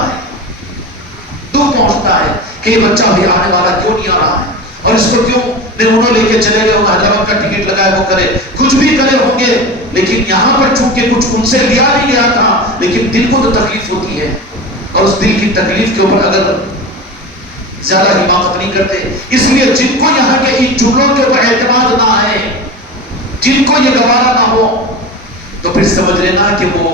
ہے کہ یہ بچہ بھی آنے والا کیوں نہیں آ رہا ہے، اور اس کو کیوں انہوں لے کے چلے گئے، حیدرآباد کا ٹکٹ لگائے، وہ کرے کچھ بھی کرے ہوں گے، لیکن یہاں پر چونکہ کچھ ان سے لیا نہیں گیا تھا، لیکن دل کو تو تکلیف ہوتی ہے، اور اس دل کی تکلیف کے اوپر اگر زیادہ حماقت نہیں کرتے، اس لیے جن کو یہاں کے ان جملوں کے اوپر اعتماد نہ ہے، جن کو یہ گوارا نہ ہو، تو پھر سمجھ لینا کہ وہ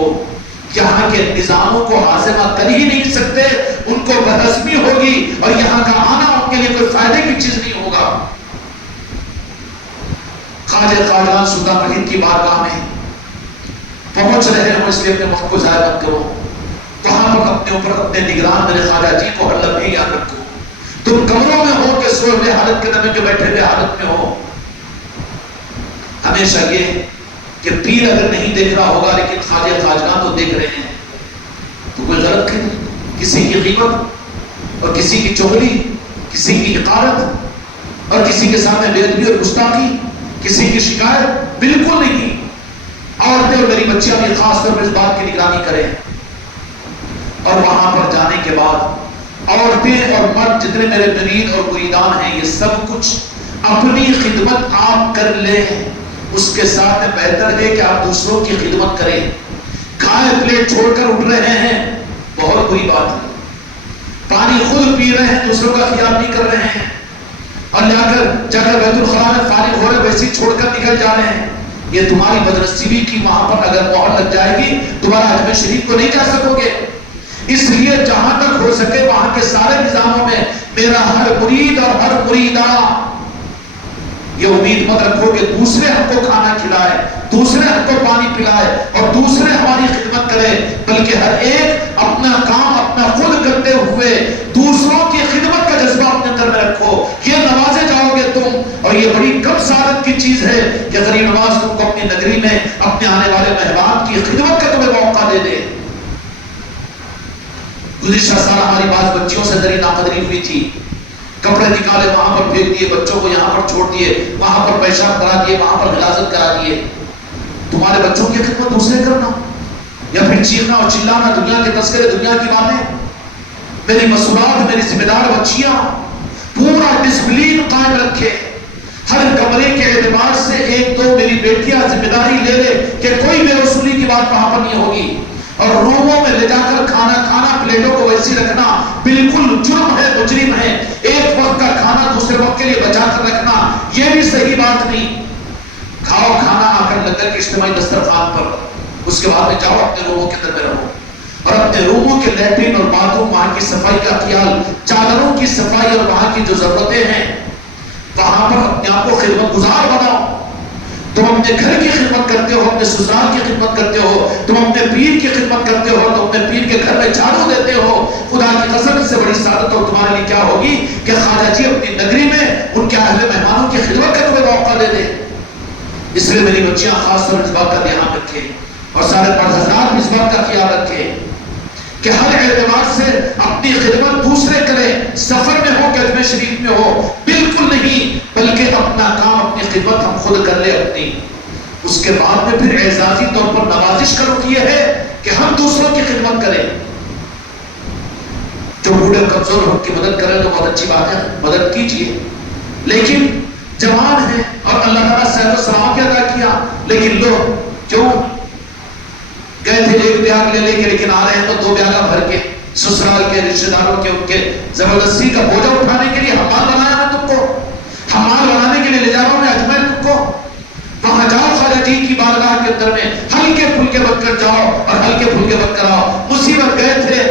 یہاں کے نظاموں کو ہاضمہ کر ہی نہیں سکتے، ان کو بدہضمی ہوگی اور یہاں کا آنا ان کے لیے کوئی فائدے کی چیز نہیں ہوگا۔ خواجہ خواجان سلطان وحید کی بارگاہ میں پہنچ رہے ہوں، اس لیے اپنے وقت کو ضائع مت کرو، وہاں پر اپنے اوپر اپنے نگران میرے خواجہ جی کو ہر لمحے یاد رکھو۔ تم کمروں میں ہو کہ سوئے ہوئے حالت کے اندر جو بیٹھے ہوئے حالت میں ہو، ہمیشہ یہ کہ پیر اگر نہیں دیکھ رہا ہوگا لیکن خواجہ خواجگان تو دیکھ رہے ہیں، تو کوئی غلط نہیں، کسی کی غیبت اور کسی کی چغلی، کسی کی حقارت اور کسی کے سامنے بے ادبی اور گستاخی، کسی کی شکایت بالکل نہیں۔ عورتیں اور میری بچیاں بھی خاص طور پر اس بات کی نگرانی کریں، اور وہاں پر جانے کے بعد عورتیں اور مرد جتنے میرے مرید اور مریدان ہیں، یہ سب کچھ اپنی خدمت آپ کر لیں، اس کے ساتھ بہتر ہے کہ آپ دوسروں کی خدمت کریں۔ کھائے پلیٹ چھوڑ کر اٹھ رہے ہیں، بہت بری بات ہے۔ پانی خود پی رہے ہیں، دوسروں کا خیال نہیں کر رہے ہیں، اور جا کر بیت الخلاء میں فارغ ہو رہے ویسے ہی چھوڑ کر نکل جا رہے ہیں۔ یہ تمہاری بدنصیبی کی وہاں پر اگر مہر لگ جائے گی، تمہارا اجمیر شریف کو نہیں جا سکو گے۔ اس لیے جہاں تک ہو سکے وہاں کے سارے نظاموں میں میرا ہر مرید اور ہر مریدہ یہ امید مت رکھو کہ دوسرے ہم کو کھانا کھلائے، دوسرے ہم کو پانی پلائے اور دوسرے ہماری خدمت کرے، بلکہ ہر ایک اپنا کام اپنا خود کرتے ہوئے دوسروں کی خدمت کا جذبہ اپنے اندر میں رکھو۔ یہ نوازے جاؤ گے تم، اور یہ بڑی کم سعادت کی چیز ہے کہ غریب نواز تم کو اپنی نگری میں اپنے آنے والے مہمان کی خدمت کا تمہیں موقع دے دے۔ گزشتہ سال ہماری بعض بچیوں سے ذری ناقدری ہوئی تھی، کپڑے نکالے وہاں پر پھینک دیے، بچوں کو یہاں پر چھوڑ دیے، وہاں پر پیشاب کرا دیے، وہاں پر غلاظت کرا دیے۔ تمہارے بچوں کی خدمت دوسرے کرنا یا پھر چیخنا اور چلانا، دنیا کے تذکرے، دنیا کی باتیں۔ میری مسئولات، میری ذمہ دار بچیاں پورا ڈسپلین قائم رکھے، ہر کمرے کے اعتبار سے ایک دو میری بیٹیاں ذمہ داری لے لے کہ کوئی بے وصولی کی بات وہاں پر نہیں ہوگی، اور روموں میں لے جا کر کھانا کھانا، پلیٹوں کو ویسی رکھنا بالکل جرم ہے، مجرم ہے۔ ایک وقت کا کھانا دوسرے وقت کے لیے بچا کر رکھنا یہ بھی صحیح بات نہیں۔ کھاؤ کھانا آ کر لنگر کے اجتماعی دسترخوان پر، اس کے بعد میں جاؤ اپنے روموں کے اندر میں رہو، اور اپنے روموں کے لیٹرین اور باتھ روم وہاں کی صفائی کا خیال، چادروں کی صفائی اور وہاں کی جو ضرورتیں ہیں وہاں پر اپنے آپ کو خدمت گزار بناؤ۔ تم اپنے گھر کی خدمت کرتے ہو، اپنے سسرال کی خدمت کرتے ہو، تم اپنے پیر کی خدمت کرتے ہو، تم اپنے پیر کے گھر میں جھاڑو دیتے ہو۔ خدا کی قسم سے بڑی سعادت اور تمہارے لیے کیا ہوگی کہ خواجہ جی اپنی نگری میں ان کے اہل مہمانوں کی خدمت کا تمہیں موقع دے دے۔ اس لیے میری بچیاں خاص طور اس بات کا دھیان رکھیں، اور سارے مرد حضرات اس بات کا خیال رکھیں کہ ہر اعتبار سے اپنی خدمت دوسرے کریں، سفر میں ہو کہ اجمیر شریف میں ہو، بالکل نہیں، بلکہ اپنا کام اپنی خدمت ہم خود کر لیں اپنی۔ اس کے بعد میں پھر اعزازی طور پر نوازش کا رخ یہ ہے کہ ہم دوسروں کی خدمت کریں۔ جو بوڑھے کمزور ان کی مدد کریں تو بہت اچھی بات ہے، مدد کیجیے، لیکن جوان ہیں اور اللہ تعالیٰ صحت و سلامت عطا کیا، لیکن لوگ کیوں گئے تھے ایک بیاگ لے لے کے، لیکن آ رہے ہیں تو دو بیاگا بھر کے، سسرال کے رشتہ داروں کے ان کے زبردستی کا بوجھا اٹھانے کے لیے حمال بنایا میں تم کو، حمال بنانے کے لیے لے جا رہا ہوں میں اجمیر تم کو۔ وہاں جاؤ خواجہ جی کی بارگاہ کے اندر میں ہلکے پھلکے بن کر جاؤ اور ہلکے پھلکے بن کر آؤ۔ مصیبت گئے تھے،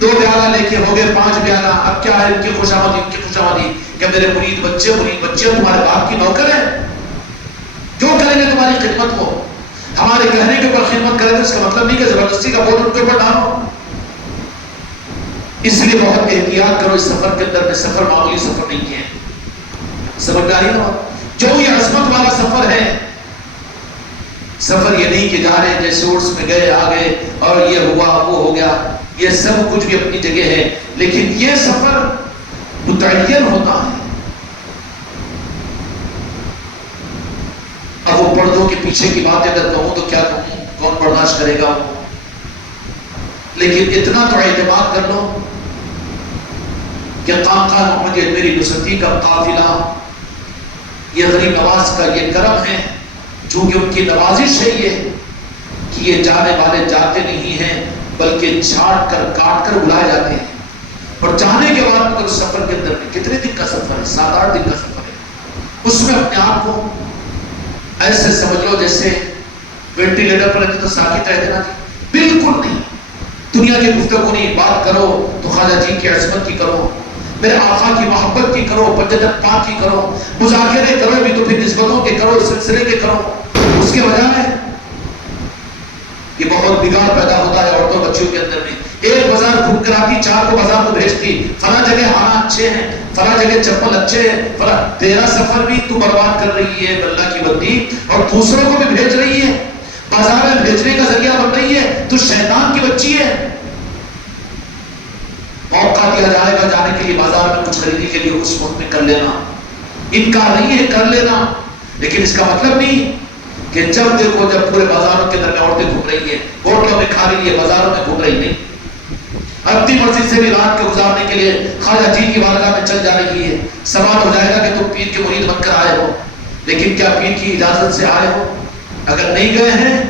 دو بیاگا لے کے ہو گئے 5 بیاگا، اب کیا ہے ان کی خوشامدی، ان کی خوشامدی کہ میرے مرید بچے تمہارے باپ کی نوکر ہیں، جو کریں گے تمہاری خدمت کو، ہمارے کہنے کے اوپر خدمت کریں تو اس کا مطلب نہیں کہ زبردستی کا بوجھ ان کے اوپر ڈالو۔ اس لیے بہت احتیاط کرو اس سفر کے اندر میں، سفر معمولی سفر نہیں ہے، سمجھداری نہ جو یہ عظمت والا سفر ہے، سفر یہ نہیں کہ جا رہے ہیں جیسے اڑس میں گئے آ گئے اور یہ ہوا وہ ہو گیا، یہ سب کچھ بھی اپنی جگہ ہے، لیکن یہ سفر متعین ہوتا ہے۔ اب وہ پردوں کے پیچھے کی بات اگر کہوں تو کیا کہوں، کون برداشت کرے گا، لیکن اتنا تو اعتماد کر لو کہ خانقاہ محمد اجمیری نصرتی کا قافلہ، یہ غریب نواز کا یہ کرم ہے، چونکہ ان کی نوازش ہے یہ کہ یہ جانے والے جاتے نہیں ہیں بلکہ چھاٹ کر کاٹ کر بلائے جاتے ہیں، اور جانے کے بعد اگر سفر کے اندر کتنے دن کا سفر ہے، 7-8 دن کا سفر ہے، اس میں اپنے آپ کو ایسے سمجھ لو جیسے وینٹیلیٹر پر رہتے تو ساکت رہتے نا، بالکل نہیں، دنیا کی گفتگو نہیں، بات کرو تو خواجہ جی کی عظمت کی کرو، میرے آقا کی محبت کی کرو، پنجتن پاک کی کرو، مذاکرے کرو بھی تو پھر نسبتوں کے کرو، سلسلے کے کرو۔ اس کے بجائے یہ بہت بگاڑ پیدا ہوتا ہے عورتوں بچیوں کے اندر میں، ایک بازار گھوم کر آتی، 4 کو بازار کو بھیجتی، فلاں جگہ ہاں اچھے ہیں، فلاں جگہ چپل اچھے ہیں، فلاں، تیرا سفر بھی تو برباد کر رہی ہے اللہ کی بندی، اور دوسروں کو بھی بھیج رہی ہے، بازار میں بھیجنے کا ذریعہ بن رہی ہے، تو شیطان کی بچی ہے۔ موقع دیا جائے گا جانے کے لیے بازار میں کچھ خریدنے کے لیے، اس وقت میں کر لینا، انکار نہیں ہے، کر لینا، لیکن اس کا مطلب نہیں کہ جب دیکھو جب پورے بازاروں کے اندر میں عورتیں گھوم رہی ہیں، ہوٹلوں میں کھا رہی ہے، بازاروں میں گھوم رہی نہیں، اپنی مرضی سے بھی رات کے گزارنے کے لیے خواجہ جی کی بارگاہ میں چل جا رہی ہے۔ سوال ہو جائے گا کہ تم پیر کے مرید بن کر آئے ہو، لیکن کیا پیر کی اجازت سے آئے ہو؟ اگر نہیں گئے ہیں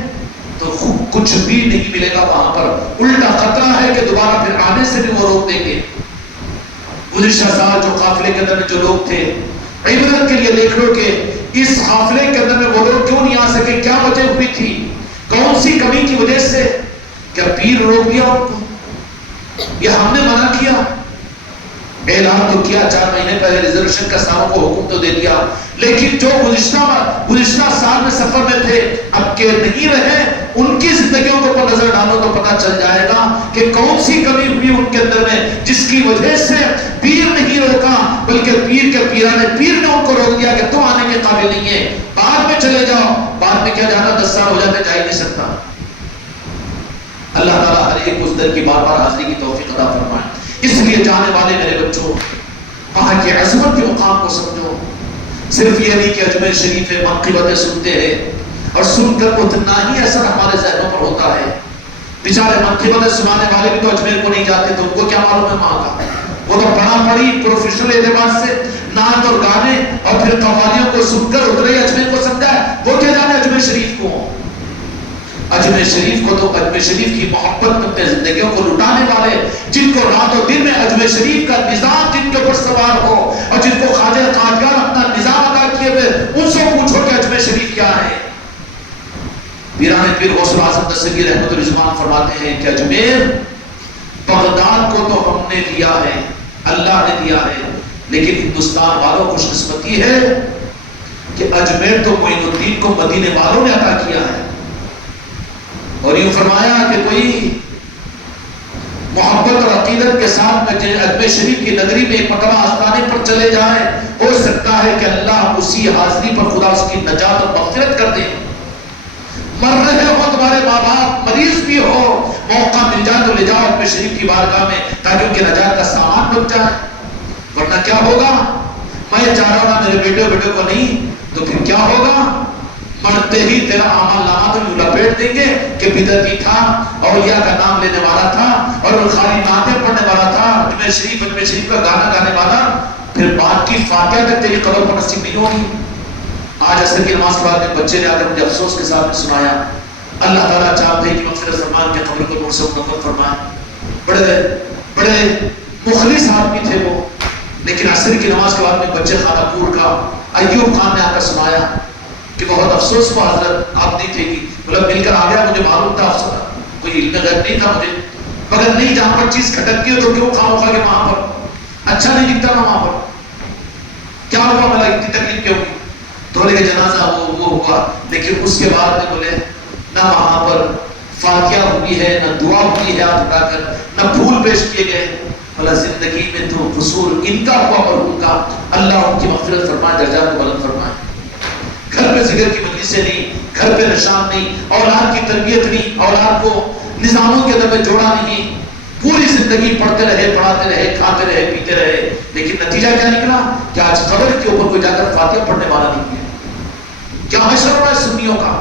تو کچھ بھی نہیں ملے گا وہاں پر، الٹا خطرہ ہے کہ دوبارہ پھر آنے سے بھی وہ روک دیں گے۔ گزشتہ سال جو قافلے کے اندر میں جو لوگ تھے، عبرت کے لیے دیکھ لو کہ اس قافلے کے اندر میں وہ لوگ کیوں نہیں آ سکے، کیا وجہ ہوئی تھی، کون سی کمی کی وجہ سے؟ کیا پیر روک دیا ان کو، یا ہم نے منع کیا؟ اعلان تو کیا 4 مہینے پہلے ریزرویشن کا، ساروں کو حکم تو دے دیا، لیکن جو گزشتہ سال میں سفر میں تھے اب کے نہیں رہے، ان کی زندگیوں کو پر نظر ڈالو تو پتہ چل جائے گا کہ کون سی کمی ہوئی ان کے اندر میں جس کی وجہ سے پیر نہیں روکا، بلکہ پیر کے پیرانے پیر نے ان کو روک دیا کہ تم آنے کے قابل نہیں ہے، بعد میں چلے جاؤ۔ بعد میں کیا جانا، 10 سال ہو جاتے جا ہی نہیں سکتا۔ اللہ تعالیٰ ہر ایک اس در کی بار بار حاضری کی توفیق عطا فرمائے۔ اس لیے جانے والے میرے بچوں، وہاں کی عظمت کے مقام کو سمجھو۔ صرف یہ نہیں کہ اجمیر شریف منقبتیں سنتے ہیں اور سن کر اتنا ہی اثر ہمارے ذہنوں پر ہوتا ہے۔ بیچارے منقبتیں سنانے والے بھی تو اجمیر کو نہیں جاتے، تو ان کو کیا معلوم ہے وہاں کا؟ وہ تو پڑھا پڑھی پروفیشنل اعتبار سے نعت اور گانے اور پھر قوالیوں کو سن کر اترے اجمیر کو سمجھا ہے، وہ کیا جانے اجمیر شریف کو؟ اجمیر شریف کو تو اجمیر شریف کی محبت میں اپنے زندگیوں کو لٹانے والے، جن کو رات و دن میں اجمیر شریف کا نظام جن کے اوپر سوار ہو اور جن کو خواجہ قادیان اپنا نظام ادا کیے ہوئے، ان سے پوچھو کہ اجمیر شریف کیا ہے۔ پیران پیر غوث الاعظم دستگیر رحمت الرحمان فرماتے ہیں کہ اجمیر بغداد کو تو ہم نے دیا ہے، اللہ نے دیا ہے، لیکن ہندوستان والوں خوش قسمتی ہے کہ اجمیر تو معین الدین کو مدینے والوں نے عطا کیا ہے۔ اور یوں فرمایا کہ کوئی محبت اور عقیدت کے ساتھ میں اجمیر شریف کی نگری میں ایک مرتبہ آستانے پر چلے جائیں، ہو سکتا ہے کہ اللہ اسی حاضری پر خدا اس کی نجات اور مغفرت کر دے۔ مر رہے ہو تمہارے ماں باپ، مریض بھی ہو، موقع مل جائے تو لے جاؤ اجمیر شریف کی بارگاہ میں تاکہ ان کی نجات کا سامان بن جائے، ورنہ کیا ہوگا؟ میں چاہ رہا ہوں میرے بیٹے کو نہیں تو پھر کیا ہوگا؟ مرتے ہی تیرا اعمال نامہ تو یوں لپیٹ دیں گے کہ بدعتی تھا، اولیاء کا نام لینے والا تھا اور خالی نعتیں پڑھنے والا تھا، اجمیر شریف کا گانا گانے والا، پھر بات کی فاتحہ تک تیری قبر پر نصیب نہیں ہوگی۔ آج عصر کی نماز کے بعد میں بچے نے آ کر مجھے افسوس کے ساتھ سنایا، اللہ تعالیٰ چاہتے ہیں کہ مغفرت فرمان کے قبر کو نور سے منور فرمائے۔ بڑے مخلص آدمی تھے وہ، لیکن عصر کی نماز کے بعد میں بچے خانہ پور کا ایوب خان نے آ کر سنایا کہ بہت افسوس ہوا حضرت، آپ نہیں تھے کہ مطلب مل کر آ گیا، مجھے معلوم تھا، افسوس کوئی علم غیب نہیں تھا مجھے، مگر نہیں جہاں پر چیز کھٹکتی ہو تو کیوں خاموخا کہ وہاں پر اچھا نہیں دکھتا نا، وہاں پر کیا ہوا، ملا اتنی تکلیف کیوں ہوئی؟ تو بولے کہ جنازہ وہ ہوا، لیکن اس کے بعد میں بولے نہ وہاں پر فاتحہ ہوئی ہے، نہ دعا ہوئی ہے ہاتھ اٹھا کر، نہ پھول پیش کیے گئے، بھلا زندگی میں تو قصور ان کا ہوا اور ان کا، اللہ ان کی مغفرت فرمائے، درجات کو بلند فرمائے۔ گھر پہ ذکر کی مجلسیں نہیں، گھر پہ نشان نہیں، اولاد کی تربیت نہیں، اولاد کو نظاموں کے اندر میں جوڑا نہیں، پوری زندگی پڑھتے رہے، پڑھاتے رہے، کھاتے رہے، پیتے رہے، لیکن نتیجہ کیا نکلا کہ آج قبر کے اوپر کوئی جا کر فاتحہ پڑھنے والا نہیں ہے۔ کیا حشر ہو رہا ہے سنیوں کا؟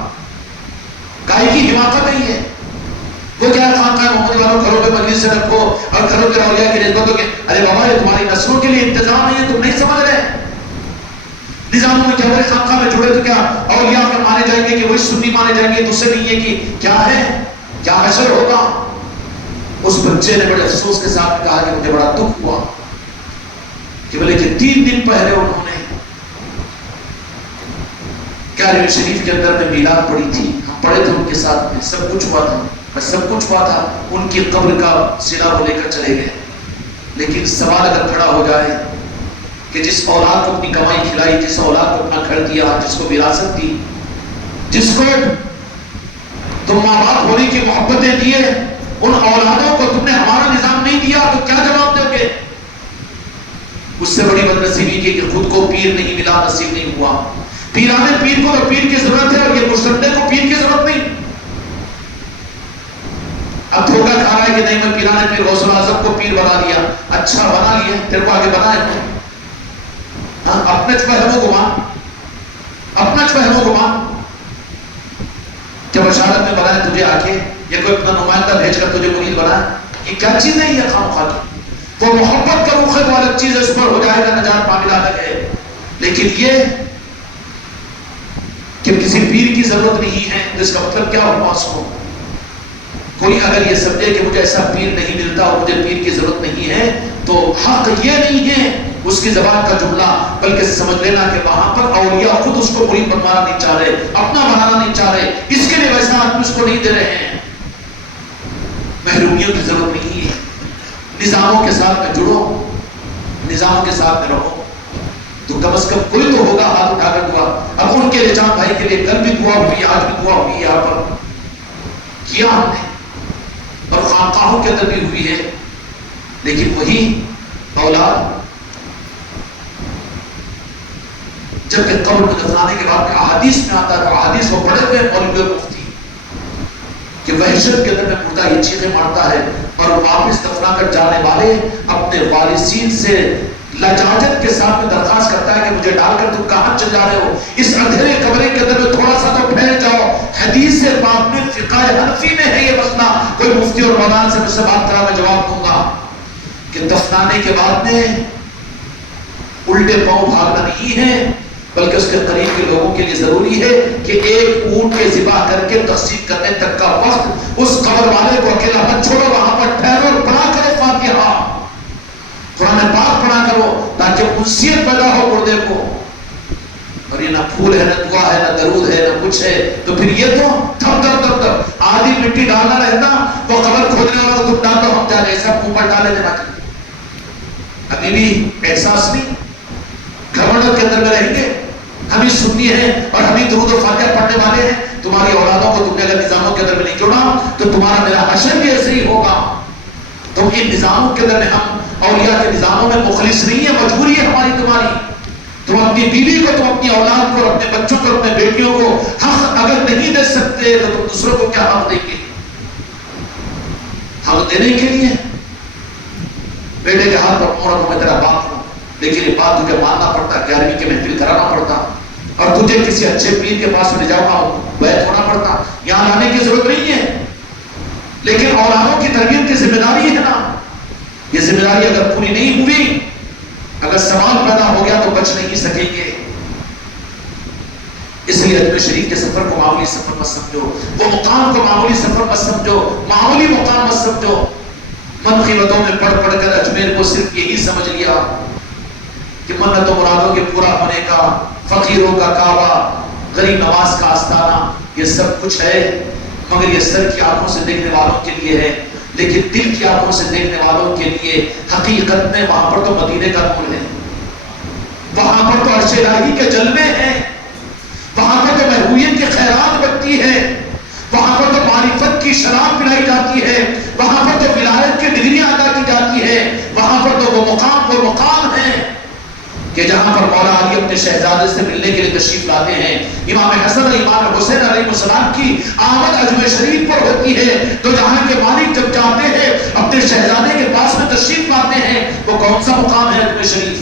کائی کی حماقت نہیں ہے؟ وہ کیا خانقاہ محمدی والوں گھروں پہ مجلس سے رکھو اور گھروں کے اولیاء کی نسبتوں کے، ارے بابا یہ تمہاری نسلوں کے لیے انتظام نہیں ہے، تم نہیں سمجھ رہے؟ نظاموں میں کیا بڑے خانقاہ میں جڑے تو کیا اولیاء میں مانے جائیں گے کہ وہی سنی مانے جائیں گے، دوسرے نہیں ہے کہ کیا ہے، کیا حشر ہوگا؟ اس بچے نے بڑے افسوس کے ساتھ کہا کہ مجھے بڑا دکھ ہوا کہ بولے کہ 3 دن پہلے انہوں نے کعبہ شریف کے اندر میں میلاد پڑھی تھی، ہم پڑھے تھے ان کے ساتھ میں، سب کچھ ہوا تھا، ان کی قبر کا صلہ وہ لے کر چلے گئے، لیکن سوال اگر کھڑا ہو جائے کہ جس اولاد کو اپنی کمائی کھلائی، جس اولاد کو اپنا گھر دیا، جس کو وراثت دی، جس کو تم ماں باپ ہونے کی محبتیں دیے، ان اولادوں کو تم نے ہمارا نظام نہیں دیا تو کیا جواب دو گے؟ اس سے بڑی بدنصیبی کی کہ خود کو پیر نہیں ملا، نصیب نہیں ہوا۔ پیرانے پیر کو تو پیر کی ضرورت ہے اور یہ مشتندے کو پیر کی ضرورت نہیں۔ اب دھوکہ کھا رہا ہے کہ نہیں میں پیرانے پیر غوث الاعظم کو پیر بنا لیا، اچھا بنا لیا، تیرے کو آگے بنا ہے، اپنے فہم و گمان، اپنا فہم و گمان، جب بشارت میں بنائے تجھے آ کے یا کوئی اپنا نمائندہ بھیج کر تجھے مرید بنائے، یہ کیا چیز نہیں ہے خامخواہ کی؟ وہ محبت کا رخ ہے، وہ الگ چیز ہے، اس پر ہو جائے گا نجات معاملہ الگ ہے، لیکن یہ کہ کسی پیر کی ضرورت نہیں ہے، تو اس کا مطلب کیا ہوا؟ اس کو کوئی اگر یہ سمجھے کہ مجھے ایسا پیر نہیں ملتا اور مجھے پیر کی ضرورت نہیں ہے، تو حق یہ نہیں ہے اس کی زبان کا جملہ، بلکہ سمجھ لینا کہ وہاں پر اولیاء خود اس کو مرید بنوانا نہیں چاہ رہے، اپنا بنانا نہیں چاہ رہے، اس کے لیے ویسا آدمی اس کو نہیں دے رہے ہیں۔ محرومیوں کی ضرورت نہیں ہے، نظاموں کے ساتھ میں جڑو، نظاموں کے ساتھ میں رہو، تو کم از کم کوئی تو ہوگا ہاتھ اٹھا کر دعا۔ اب ان کے نظام بھائی کے لیے کل بھی دعا ہوئی، آج بھی دعا ہوئی، یہاں پر کیا ہم نے، اور خانقاہوں کے اندر بھی ہوئی ہے، لیکن وہی اولاد جب کہ قبر کو دفنانے کے بعد احادیث میں آتا ہے، تو احادیث کو پڑھے ہوئے مولوی اور مفتی کہ وحشت کے اندر میں مردہ یہ چیخیں مارتا ہے، اور واپس دفنا کر جانے والے اپنے وارثین سے لجاجت کے ساتھ میں درخواست کرتا ہے کہ مجھے ڈال کر تم کہاں چل جا رہے ہو، اس اندھیرے کمرے کے اندر میں تھوڑا سا تو پھیل جاؤ۔ حدیث سے بعد میں فقہ حنفی میں ہے یہ مسئلہ، کوئی مفتی اور مولانا سے مجھ سے بات کرا میں جواب دوں گا کہ دفنانے کے بعد میں الٹے پاؤں بھاگنا نہیں ہے، بلکہ اس کے قریب کے لوگوں کے لیے ضروری ہے کہ ایک اونٹ کے ذبح کر کے تقسیم کرنے تک کا وقت اس قبر والے کو اکیلا مت چھوڑو، وہاں پر ٹھہرو اور پڑھا کرو فاتحہ، قرآن پاک پڑھا کرو، تاکہ انسیت پیدا ہو مردے کو۔ اور یہ نہ پھول ہے، نہ دعا ہے، نہ درود ہے، نہ کچھ ہے، تو پھر یہ تو تھپ تھپ تھپ تھپ آدھی مٹی ڈالنا رہتا، وہ قبر کھودنے والا تم ڈال دو، ہم جا رہے سب اوپر ڈالے دینا چاہیے۔ ابھی بھی احساس نہیں، گھمنڈ کے اندر میں رہیں گے، ہم ہی سنی ہیں اور ہم ہی درود و فاتحہ پڑھنے والے ہیں، تمہاری اولادوں کو تم نے اگر نظاموں کے اندر میں نہیں جوڑا تو تمہارا میرا حشر بھی ایسے ہی ہوگا۔ تو ان نظاموں کے اندر میں ہم اولیاء کے نظاموں میں مخلص نہیں ہے، مجبوری ہے ہماری تمہاری۔ تم اپنی بیوی کو، تم اپنی اولاد کو، اپنے بچوں کو، اپنے بیٹیوں کو حق اگر نہیں دے سکتے تو تم دوسروں کو کیا حق دیں گے؟ حق دینے کے لیے بیٹے کے ہاتھ پر عورت میں تیرا باپ ہوں، لیکن یہ بات تجھے ماننا پڑتا، 11ویں کی محفل کرانا پڑتا، اور تجھے کسی اچھے پیر کے پاس لے جانا بیعت ہونا پڑتا، یہاں لانے کی ضرورت نہیں ہے۔ لیکن اولادوں کی تربیت کی ذمہ داری ہے نا، یہ ذمہ داری اگر پوری نہیں ہوئی، اگر سوال پیدا ہو گیا تو بچ نہیں سکیں گے۔ اس لیے اجمیر شریف کے سفر کو معمولی سفر مت سمجھو، وہ مقام کو معمولی سفر مت سمجھو، معمولی مقام مت سمجھو۔ منقبتوں میں پڑھ پڑھ کر اجمیر کو صرف یہی سمجھ لیا کہ منت و مرادوں کے پورا ہونے کا، فقیروں کا کعبہ، غریب نواز کا آستانہ، یہ سب کچھ ہے، مگر یہ سر کی آنکھوں سے دیکھنے والوں کے لیے ہے، لیکن دل کی آنکھوں سے دیکھنے والوں کے لیے حقیقت میں وہاں پر تو مدینے کا نور ہے، وہاں پر تو عرش الہی کے جلوے ہیں، وہاں پر تو محبوبیت کی خیرات بنتی ہے، وہاں پر تو معرفت کی شراب پلائی جاتی ہے، وہاں پر تو ولایت کی ڈگریاں ادا کی جاتی ہے، وہاں پر تو وہ مقام ہے کہ جہاں پر مولا علی اپنے شہزادے سے ملنے کے لیے تشریف لاتے ہیں۔ امام حسن اور امام حسین علیہ السلام کی آمد اجمیر شریف پر ہوتی ہے، تو جہاں کے مالک جب جاتے ہیں اپنے شہزادے کے پاس میں تشریف لاتے ہیں، وہ کون سا مقام ہے اجمیر شریف؟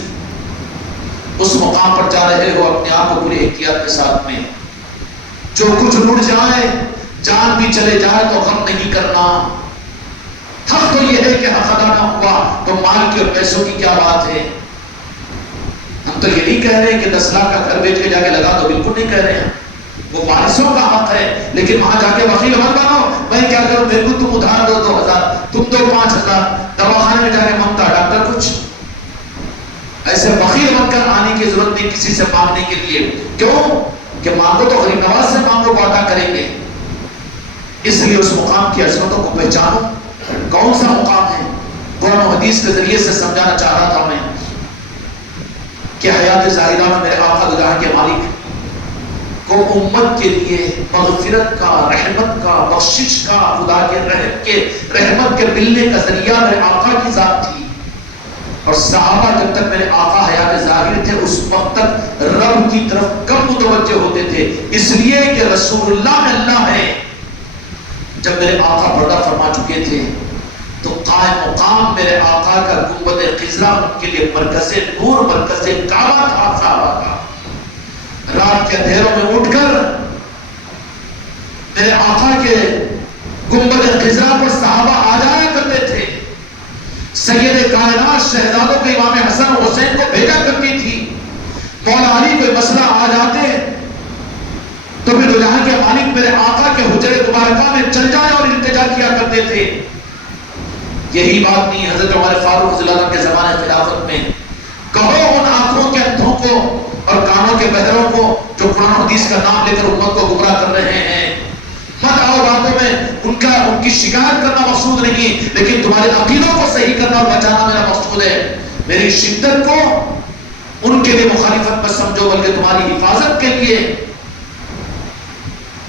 اس مقام پر جا رہے ہو اپنے آپ کو پوری احتیاط کے ساتھ میں، جو کچھ لٹ جائے، جان بھی چلے جائے تو غم نہیں کرنا۔ حق تو یہ ہے کہ حق ادا نہ ہوا تو مال کی اور پیسوں کی کیا بات ہے؟ ہم تو یہ نہیں کہہ رہے کہ 10 لاکھ کا گھر بیچ کے جا کے لگا دو، بالکل نہیں کہہ رہے ہیں، وہ وارثوں کا حق ہے، لیکن وہاں جا کے وکیل مت بنو، میں کیا کروں، میرے کو تم ادھار دو 2000، تم دو 5000، دواخانے میں جا کے مانگتا ڈاکٹر کچھ، ایسے وکیل بن کر آنے کی ضرورت نہیں کسی سے مانگنے کے لیے۔ کیوں کہ مانگو تو غریب نواز سے مانگو، وہ عطا کریں گے۔ اس لیے اس مقام کی عظمتوں کو پہچانو، کون سا مقام ہے۔ قرآن و حدیث کے ذریعے سے سمجھانا چاہ رہا تھا میں کہ حیات ظاہرہ میں میرے آقا دجاہ کے مالک کو امت کے لیے مغفرت کا، رحمت کا، بخشش کا، خدا کے رحمت کے ملنے کا ذریعہ میرے آقا کی ذات تھی، اور صحابہ جب تک میرے آقا حیات ظاہر تھے اس وقت تک رب کی طرف کم متوجہ ہوتے تھے، اس لیے کہ رسول اللہ میں اللہ ہے۔ جب میرے آقا پردہ فرما چکے تھے تو قائم مقام میرے آقا کا گنبد خضرا ان کے لیے مرکز نور، مرکز کعبہ تھا صحابہ کا۔ رات کے اندھیروں میں اٹھ کر میرے آقا کے گنبد خضرا پر صحابہ آ جایا کرتے تھے۔ سید کائنات شہزادوں کے امام حسن و حسین کو بھیجا کرتی تھی، مولا علی کوئی مسئلہ آ جاتے پھر تو جہاں کے مالک میرے آقا کے حجرے مبارکہ میں چل جائے اور التجا کیا کرتے تھے. یہی بات نہیں حضرت عمر فاروق رضی اللہ عنہ کے زمانے خلافت میں. کہو ان آنکھوں کے اندھوں کو اور کانوں کے بہروں کو جو قرآن حدیث کا نام لے کر امت کو گمراہ کر رہے ہیں، مت آؤ باتوں میں ان کی شکایت کرنا مقصود نہیں، لیکن تمہارے عقیدوں کو صحیح کرنا اور بچانا میرا مقصود ہے. میری شدت کو ان کے لیے مخالفت مت سمجھو، بلکہ تمہاری حفاظت کے لیے.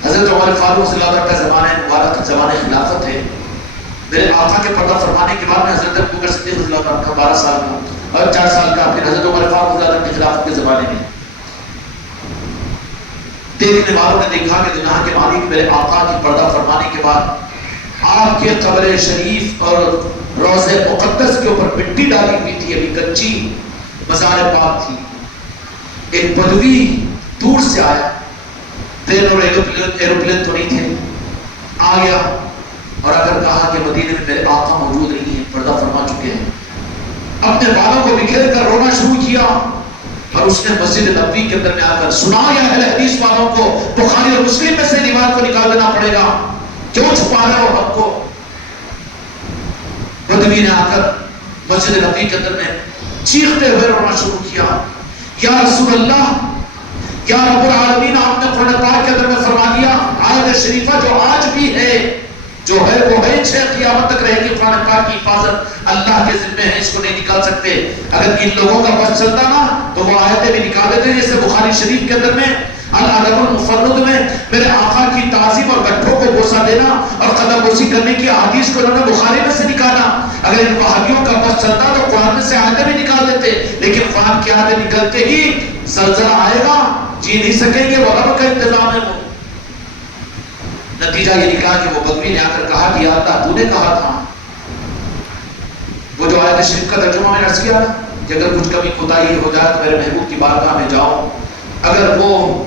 حضرت عمر فاروق رضی اللہ عنہ کا زمانہ مبارک زمانہ خلافت ہے. میرے آقا کے پردہ فرمانے کے بعد میں حضرت ابوبکر صدیق رضی اللہ عنہ کا 12 سال کا اور 4 سال کا، پھر حضرت عمر فاروق رضی اللہ عنہ کی خلافت کے زمانے میں دیکھنے والوں نے دیکھا کہ دنیا کے مالک میرے آقا کی پردہ فرمانے کے بعد آپ کے قبر شریف اور روضہ مقدس کے اوپر مٹی ڈالی ہوئی تھی، ابھی کچی مزار پاک تھی. ایک بدوی دور سے آیا، ٹرین اور ایروپلین تو نہیں تھے، آ گیا اور اگر کہا کہ مدینے میں میرے آقا موجود نہیں ہیں، پردہ فرما چکے ہیں، اپنے بالوں کو بکھیر کر رونا شروع کیا. اور اس نے مسجد نبوی کے اندر میں آ کر سنا یا اہل حدیث والوں کو بخاری اور مسلم میں سے روایت کو نکال دینا پڑے گا، کیوں چھپا رہے ہو حق کو. بدوی نے آ کر مسجد نبوی کے اندر میں چیختے ہوئے رونا شروع کیا، یا رسول اللہ، یا رب العالمین، آپ نے قرآن پاک کے اندر میں فرما دیا آیت شریفہ جو آج بھی ہے، جو ہے وہ ہے، 6 قیامت تک رہے گی. قرآن پاک کی حفاظت اللہ کے ذمہ ہے، اس کو نہیں نکال سکتے. اگر ان لوگوں کا بس چلتا نا تو وہ آیتیں بھی نکال دیتے. جیسے بخاری شریف کے اندر میں الادب المفرد میں میرے آقا کی تعظیم اور گٹھوں کو بوسہ دینا اور قدم بوسی کرنے کی احادیث کو انہوں نے بخاری میں سے نکالا. اگر ان وہابیوں کا بس چلتا تو قرآن میں سے آیتیں بھی نکال دیتے، لیکن قرآن کی آیتیں نکلتے ہی زلزلہ آئے گا، جی نہیں سکیں گے، وہ رب کا انتظام ہے. وہ نتیجہ یہ نکلا کہ وہ بدوی نے آ کر کہا کہ یا اللہ تو نے کہا تھا، وہ جو آیت شریف کا ترجمہ میں نے عرض کیا نا کہ اگر کچھ کمی کوتاہی ہو جائے تو میرے محبوب کی بارگاہ میں جاؤ، اگر وہ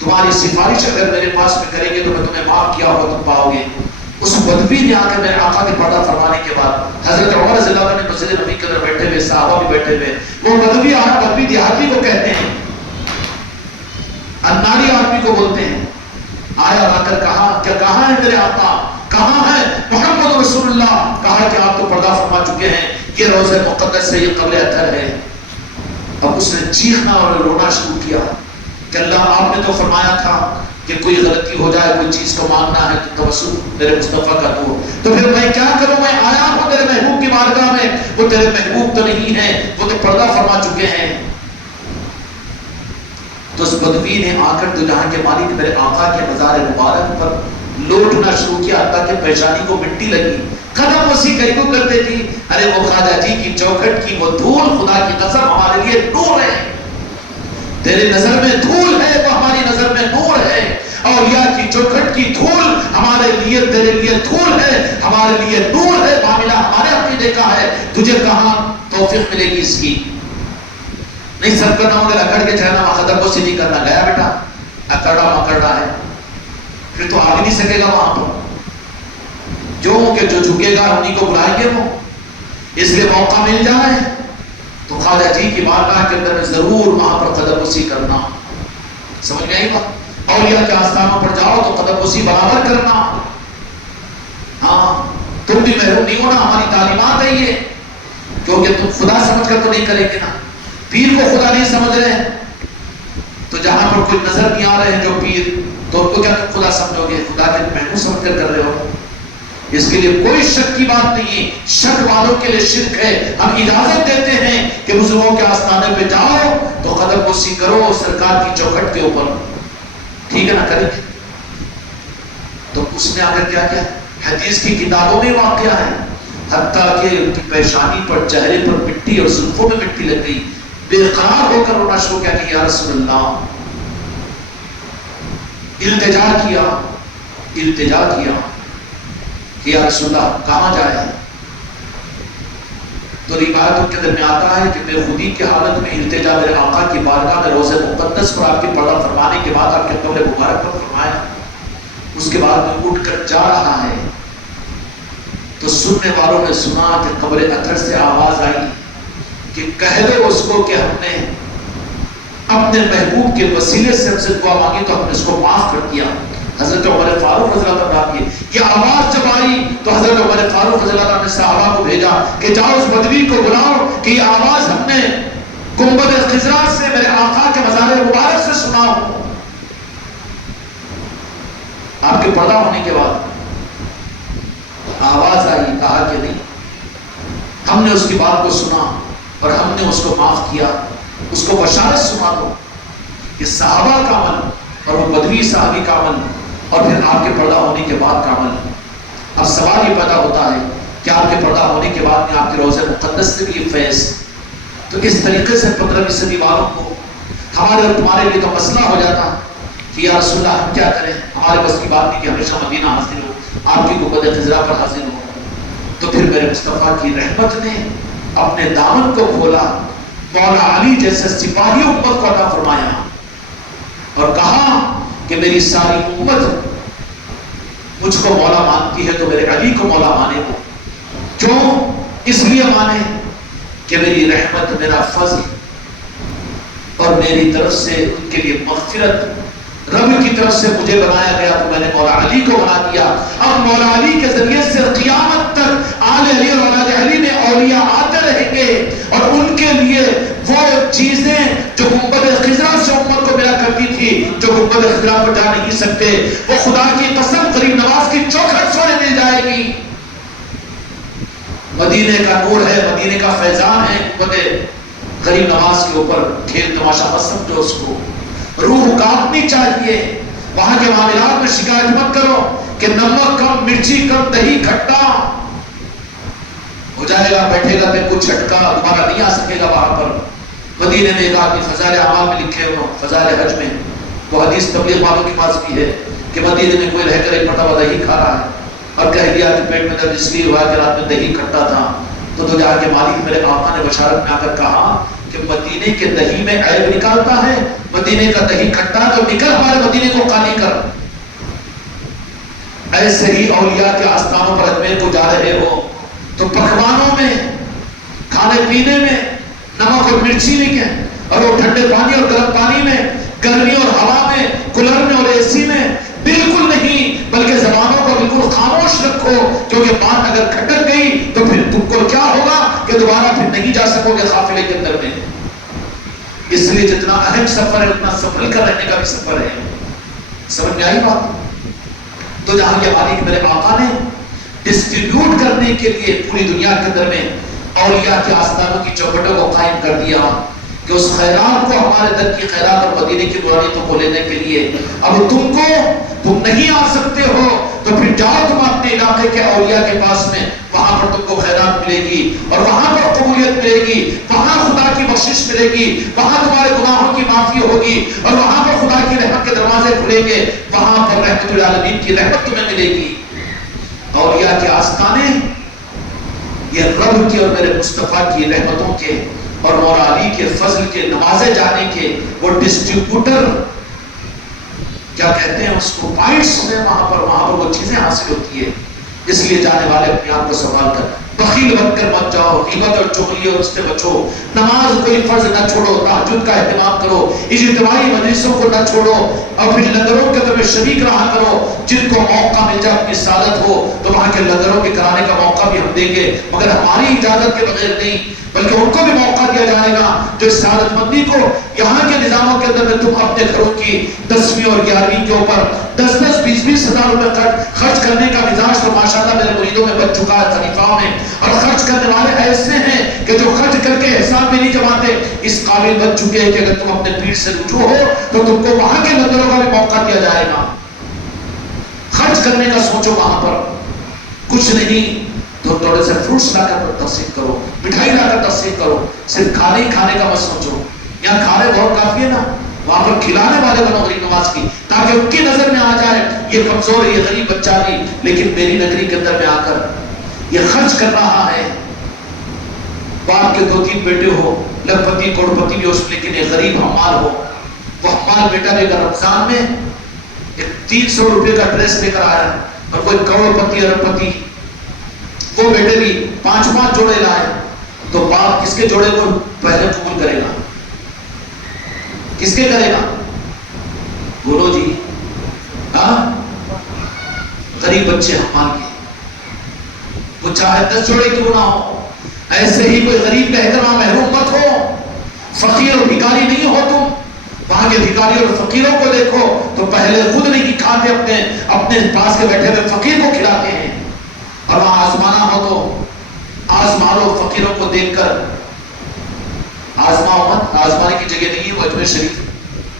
تمہاری سفارش اگر میرے پاس میں کریں گے تو میں تمہیں معاف کیا ہوا تم پاؤ گے. اس بدوی نے آ کر میرے آقا کے پردہ فرمانے کے بعد حضرت عمر رضی اللہ عنہ نے مسجد نبوی کے اندر بیٹھے ہوئے، صحابہ بھی بیٹھے ہوئے، وہ بدوی آیا، بدوی دیہاتی کو کہتے ہیں، اناری آدمی کو بولتے ہیں، آیا آ کر کہا کیا کہاں ہے میرے آقا، کہاں ہے محمد رسول اللہ. کہا کہ آپ تو پردہ فرما چکے ہیں، یہ روضہ مقدس ہے، یہ قبر اطہر ہے. اب اس نے چیخنا اور رونا شروع کیا کہ اللہ آپ نے تو فرمایا تھا کہ کوئی غلطی ہو جائے، کوئی چیز کو مانگنا ہے تو توسل میرے مصطفیٰ کا تو پھر میں کیا کروں، میں آیا ہوں تیرے محبوب کی بارگاہ میں، وہ تیرے محبوب تو نہیں ہیں، وہ تو پردہ فرما چکے ہیں. تو اس بدوی نے آ کر تو جہاں کے مالک میرے آقا کے مزار مبارک پر لوٹنا شروع کیا، حتیٰ کہ پیشانی کو مٹی لگی. قدم اسی کئی کو کرتے تھی، ارے وہ خواجہ جی کی چوکھٹ کی وہ دھول، خدا کی قسم ہمارے لیے نور ہے، تیرے نظر میں دھول ہے، وہ ہماری نظر میں نور ہے. اولیاء کی چوکھٹ کی دھول ہمارے لیے، تیرے لیے دھول ہے، ہمارے لیے نور ہے. معاملہ ہمارے عقیدے کا ہے، تجھے کہاں توفیق ملے گی اس کی. نہیں سر کرنا ہوگا اکڑ کے چہنا قدم کو سیدھی کرنا، گیا بیٹا اکڑا مکڑا ہے، پھر تو آ بھی نہیں سکے گا وہاں پر. جو کہ جو جھکے گا انہیں کو بلائیں گے، وہ اس لیے موقع مل جائے تو خواجہ جی کی بارگاہ کے اندر میں ضرور وہاں پر قدم بوسی کرنا. سمجھ گئی بات؟ اولیاء کے آستانوں پر جاؤ تو قدم بوسی برابر کرنا. ہاں تم بھی محروم نہیں ہونا، ہماری تعلیمات ہے یہ، کیونکہ تم خدا سمجھ کر تو نہیں کریں گے نا. پیر کو خدا نہیں سمجھ رہے تو جہاں پر کوئی نظر نہیں آ رہے ہیں جو پیر، تو ان کو کیا تم خدا سمجھو گے؟ خدا کے محبوب سمجھ کر کر رہے ہو. اس کے لیے کوئی شک کی بات نہیں، شک والوں کے لیے شرک ہے. ہم اجازت دیتے ہیں کہ بزرگوں کے آستانے پہ جاؤ تو قدم بوسی کرو سرکار کی چوکھٹ کے اوپر، ٹھیک ہے نا، کریں. تو اس نے آگر کیا کیا، حدیث کی کتابوں میں واقعہ ہے، حتیٰ کہ ان کی پیشانی پر، چہرے پر مٹی اور زلفوں میں مٹی لگ گئی، بے قرار ہو کر رونا شروع کیا کہ یا رسول اللہ، التجا کیا کہ یا رسول اللہ کہاں جائے. تو روایتوں کے اندر میں آتا ہے کہ بے خودی کی حالت میں التجا میرے آقا کی بارگاہ میں روضہ مقدس پر آپ کی پردہ فرمانے کے بعد آپ کے قبر مبارک پر فرمایا. اس کے بعد میں اٹھ کر جا رہا ہے تو سننے والوں نے سنا کہ قبر اطہر سے آواز آئی کہ کہہ دو اس کو کہ ہم نے اپنے محبوب کے وسیلے سے ہم سے دعا مانگی تو ہم نے اس کو معاف کر دیا۔ حضرت عمر فاروق رضی اللہ عنہ کی یہ آواز جب آئی تو حضرت عمر فاروق رضی اللہ عنہ نے صحابہ کو بھیجا کہ جاؤ اس بدوی کو بلاؤ کہ یہ آواز ہم نے گنبد خضرا سے میرے آقا کے مزار مبارک سے سنا ہو۔ آپ کے پردہ ہونے کے بعد آواز آئی، کہا کہ نہیں، ہم نے اس کی بات کو سنا اور ہم نے اس کو معاف کیا، اس کو بشارت سنا دو۔ یہ صحابہ کا عمل اور وہ بدوی صحابی کا عمل اور پھر آپ کے پردہ ہونے کے بعد کا عمل۔ اب سوال یہ پیدا ہوتا ہے کہ آپ کے پردہ ہونے کے بعد میں آپ کے روضہ مقدس سے بھی یہ فیض، تو اس طریقے سے 15ویں صدی والوں کو ہمارے اور تمہارے لیے تو مسئلہ ہو جاتا کہ یا رسول اللہ ہم کیا کریں، ہمارے بس کی بات نہیں کہ ہمیشہ مدینہ حاضر ہو، آپ کی گنبد خضرا پر حاضر ہو۔ تو پھر میرے مصطفیٰ کی رحمت نے اپنے دامن کو کھولا، مولا علی جیسے سپاہی امت کو عطا فرمایا اور کہا کہ میری ساری امت مجھ کو مولا مانتی ہے تو میرے علی کو مولا مانے وہ۔ کیوں؟ اس لیے مانے کہ میری رحمت، میرا فضل اور میری طرف سے ان کے لیے مغفرت رب کی طرف سے مجھے بنایا گیا تو میں نے مولا علی کو بنا دیا۔ اب مولا علی کے ذریعے سے قیامت تک آل علی اور اولاد علی میں اولیاء آتے رہیں گے اور ان کے لیے وہ چیزیں جو گنبد خضرا سے امت کو ملا کرتی تھی، جو گنبد خضرا پر جا نہیں سکتے، وہ خدا کی قسم غریب نواز کی چوکھٹ سونے مل جائے گی۔ مدینے کا نور ہے، مدینے کا فیضان ہے گنبد غریب نواز کے اوپر، کھیل تماشا مت سمجھو اس کو، روح کاٹنی چاہیے۔ وہاں کے معاملات میں شکایت مت کرو کہ نمک کم، مرچی کم، دہی کھٹا ہو جائے گا، بیٹھے گا پھر کچھ چھٹکا دوبارہ نہیں آ سکے گا وہاں پر۔ مدینے میں ایک آدمی فضائل اعمال میں لکھے ہو، فضائل حج میں وہ حدیث تبلیغ والوں کے پاس بھی ہے کہ مدینے میں کوئی رہ کر ایک مرتبہ دہی کھا رہا ہے اور کہہ دیا کہ پیٹ میں درد اس لیے ہوا کہ رات میں دہی کھٹا تھا، تو جا کے مالک میرے آقا نے بشارت میں آ کر کہا کہ مدینے کے دہی میں عیب نکالتا ہے، مدینے کا دہی کھٹا تو نکل ہمارے مدینے کو خالی کر۔ ایسے ہی اولیاء کے آستانوں پر اجمیر کو جا رہے ہو تو پکوانوں میں، کھانے پینے میں نمک اور مرچی نہیں ہے، اور وہ ٹھنڈے پانی اور گرم پانی میں، گرمی اور ہوا میں، کولر میں اور اے سی میں بالکل نہیں، بلکہ زبانوں کو بالکل خاموش رکھو، کیونکہ بات اگر کھٹک گئی تو پھر تم کو کیا ہوگا کہ دوبارہ پھر نہیں جا سکو گے قافلے کے اندر میں۔ اس لیے جتنا اہم سفر ہے اتنا سنبھل کر رہنے کا بھی سفر ہے۔ سمجھ میں آئی بات؟ تو جہاں کے مالک میرے آقا نے ڈسٹریبیوٹ کرنے کے لیے پوری دنیا کے اندر میں اولیاء کے آستانوں کی چوکھٹوں کو قائم کر دیا کہ اس خیرات کو، ہمارے در کی خیرات اور مدینے کی برائیوں کو لینے کے لیے اب تم نہیں آ سکتے ہو تو پھر جاؤ تم اپنے علاقے کے اولیاء کے پاس میں، وہاں پر تم کو خیرات ملے گی اور وہاں پر قبولیت ملے گی، وہاں خدا کی بخشش ملے گی، وہاں تمہارے گناہوں کی معافی ہوگی اور وہاں پر خدا کی رحمت کے دروازے کھلیں گے، وہاں پر رحمت العالمین کی رحمت تمہیں ملے گی۔ اولیاء کے آستانے یہ رب کی اور میرے مصطفیٰ کی رحمتوں کے اور مولا علی کے فضل کے نوازے جانے کے وہ ڈسٹریبیوٹر کیا کہتے ہیں اس کو، پوائنٹس میں وہاں پر وہ چیزیں حاصل ہوتی ہے۔ اس لیے جانے والے اپنے آپ کو سنبھال کر بخیل بن کر مت جاؤ، غیبت اور چغلی اور اس سے بچو، نماز کوئی فرض نہ چھوڑو، تہجد کا اہتمام کرو، اجتماعی مجلسوں کو نہ چھوڑو اور پھر لنگروں کے اندر شریک رہا کرو۔ جن کو موقع مل جائے اپنی سعادت ہو تو وہاں کے لنگروں کے کرانے کا موقع بھی ہم دیں گے، مگر ہماری اجازت کے بغیر نہیں، بلکہ ان کو بھی موقع دیا جائے گا جو اس سعادت مندی کو یہاں کے نظاموں کے اندر میں تم اپنے گھروں کی 10ویں اور 11ویں کے اوپر 10-10 20-20 ہزار روپے خرچ کرنے کا مزاج تو ماشاءاللہ میرے مریدوں میں بچ چکا ہے، خلیفاؤں میں، اور خرچ کرنے والے ایسے ہیں کہ جو خرچ کر کے حساب میں نہیں جماتے، اس قابل بن چکے ہیں کہ اگر تم اپنے پیر سے رجوع ہو تو تم کو وہاں کے لنگروں کا بھی موقع دیا جائے گا۔ خرچ کرنے کا سوچو، وہاں پر کچھ نہیں تو تھوڑے سے فروٹس لا کر تقسیم کرو، مٹھائی لا کر تقسیم کرو، صرف کھانے ہی کھانے کا مت سوچو، یہاں کھانے بہت کافی ہے نا، وہاں پر کھلانے والے بنو غریب نواز کی، تاکہ ان کی نظر میں آ جائے یہ کمزور ہے، یہ غریب بچہ نہیں، لیکن میری نگری کے اندر میں آ کر یہ خرچ کر رہا ہے۔ باپ کے 2-3 بیٹے ہو، لکھپتی کروڑپتی بھی ہو، لیکن ایک غریب حمال ہو، وہ حمال بیٹا لے کر رمضان میں 300 روپے کا ڈریس لے کر آیا، اور کوئی کروڑپتی اربپتی وہ بیٹے بھی 5-5 جوڑے لائے، تو باپ کس کے جوڑے کو پہلے قبول کرے گا؟ کس کے کرے گا؟ بولو جی، ہاں؟ غریب بچے ہمان کے، وہ چاہے 10 جوڑے کیوں نہ ہو، ایسے ہی کوئی غریب کہہ کر وہاں محروم مت ہو، فقیر اور بھکاری نہیں ہو تم۔ وہاں کے بھکاری اور فقیروں کو دیکھو تو پہلے خود نہیں کھاتے، اپنے پاس کے بیٹھے ہوئے فقیر کو کھلاتے ہیں، اور وہاں آزمانا ہو تو آزما لو فقیروں کو دیکھ کر، آزماؤ مت، آزمانے کی جگہ نہیں ہے وہ اجمیر شریف۔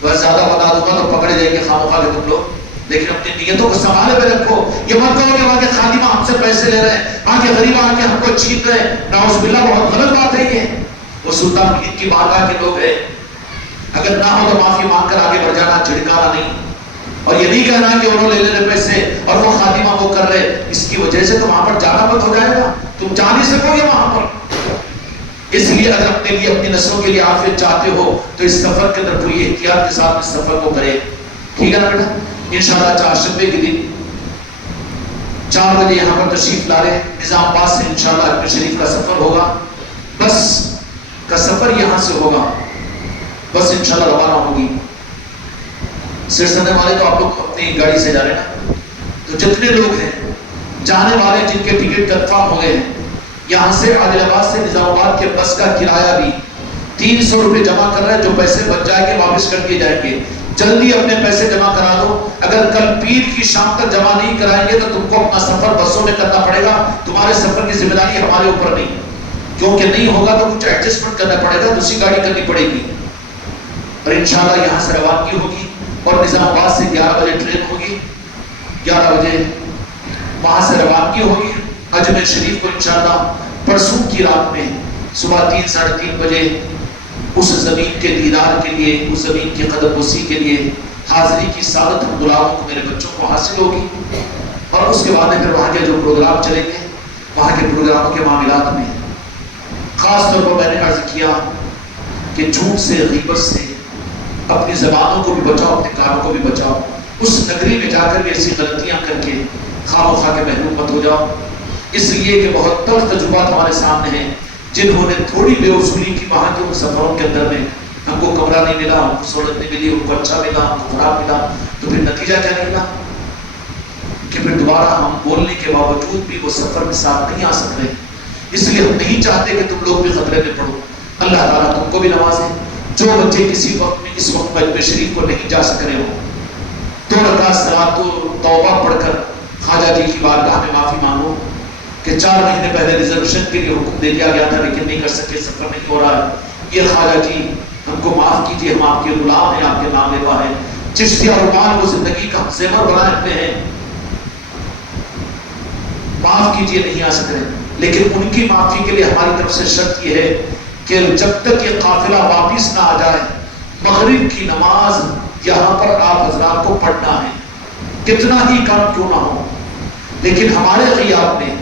بس زیادہ بتا دوں گا تو پکڑے جائیں گے خامخواہ کے تم لوگ، لیکن اپنی نیتوں کو سنبھالے میں رکھو۔ یہ مت کہو کہ وہاں کے خادمہ ہم سے پیسے لے رہے ہیں، وہاں کے غریب آ کے ہم کو چھین رہے ہیں، نعوذ باللہ، بہت غلط بات ہے یہ۔ وہ سلطان ان کی بارگاہ کے لوگ ہیں، اگر نہ ہو تو معافی مانگ کر آگے بڑھ جانا، جھڑکانا نہیں، اور یہ نہیں کہنا کہ انہوں لے رہے پیسے اور وہ خادمہ وہ کر رہے، اس کی وجہ سے تو وہاں پر جانا بند ہو جائے گا، تم جا نہیں سکو گے وہاں پر۔ اس لیے اگر اپنے لیے، اپنی نسلوں کے لیے عافیت چاہتے ہو تو اس سفر کے اندر پوری احتیاط کے ساتھ اس سفر کو کرے، ٹھیک ہے نا بیٹا؟ انشاءاللہ چہارشنبے کے دن 4 بجے یہاں پر تشریف لا رہے، نظام آباد سے انشاءاللہ اجمیر شریف کا سفر ہوگا، بس کا سفر یہاں سے ہوگا، بس انشاءاللہ روانہ ہوگی۔ سرسنے والے تو آپ لوگ اپنی گاڑی سے جا رہے ہیں، تو جتنے لوگ ہیں جانے والے جن کے ٹکٹ کنفرم ہو گئے ہیں، یہاں سے عادل آباد سے نظام آباد کے بس کا کرایہ بھی 300 روپے جمع کر رہے ہیں، جو پیسے بچ جائیں گے واپس کر دیے جائیں گے۔ جلدی اپنے پیسے جمع کرا دو، اگر کل پیر کی شام تک جمع نہیں کرائیں گے تو تم کو اپنا سفر بسوں میں کرنا پڑے گا، تمہارے سفر کی ذمہ داری ہمارے اوپر نہیں، کیونکہ نہیں ہوگا تو کچھ ایڈجسٹمنٹ کرنا پڑے گا، دوسری گاڑی کرنی پڑے گی، اور انشاءاللہ یہاں سے روانگی ہوگی، اور نظام آباد سے 11 بجے ٹرین ہوگی، 11 بجے وہاں سے روانگی ہوگی اجمیر شریف کو انشاءاللہ پرسوں کی رات میں صبح 3 ساڑھے 3 بجے اس زمین کے دیدار کے لیے، اس زمین کی قدم بوسی کے لیے حاضری کی سعادت ہم دلالوں کو، میرے بچوں کو حاصل ہوگی، اور اس کے بعد پھر وہاں کے جو پروگرام چلیں گے، وہاں کے پروگراموں کے معاملات میں خاص طور پر میں نے عرض کیا کہ جھوٹ سے، غیبت سے اپنی زبانوں کو بھی بچاؤ، اپنے کانوں کو بھی بچاؤ، اس نگری میں جا کر بھی ایسی غلطیاں کر کے خواہ مخواہ کے محروم مت ہو جاؤ، اس لیے کہ بہت تلخ تجربات ہمارے سامنے ہیں، جنہوں نے تھوڑی بے اصولی کی وہاں کے ان سفروں کے اندر میں، ہم کو کمرہ نہیں ملا، ہم کو سہولت نہیں ملی، ان کو اچھا ملا، ہم کو خراب ملا، تو پھر نتیجہ کیا نکلا کہ پھر دوبارہ ہم بولنے کے باوجود بھی وہ سفر میں ساتھ نہیں آ سک رہے۔ اس لیے ہم نہیں چاہتے کہ تم لوگ بھی خطرے میں پڑو، اللہ تعالیٰ تم کو بھی نوازے۔ جو بچے کسی وقت میں اس وقت اجمیر شریف کو نہیں جا سک رہے ہو، 2 رکعت صلاۃ توبہ پڑھ کر خواجہ جی کی بارگاہ میں معافی مانگو کہ 4 مہینے پہلے ریزرویشن کے لیے حکم دے دیا گیا تھا لیکن نہیں کر سکے، سفر نہیں ہو رہا ہے، یہ خواجہ جی ہم کو معاف کیجیے، ہم آپ کے غلام ہیں، آپ کے نام لیوا ہیں، چشتیہ رحمان وہ زندگی کا زیور بنائے ہوئے ہیں، معاف کیجیے نہیں آ سک رہے، لیکن ان کی معافی کے لیے ہماری طرف سے شرط یہ ہے کہ جب تک یہ قافلہ واپس نہ آ جائے، مغرب کی نماز یہاں پر آپ حضرات کو پڑھنا ہے، کتنا ہی کام کیوں نہ ہو، لیکن ہمارے غیاب میں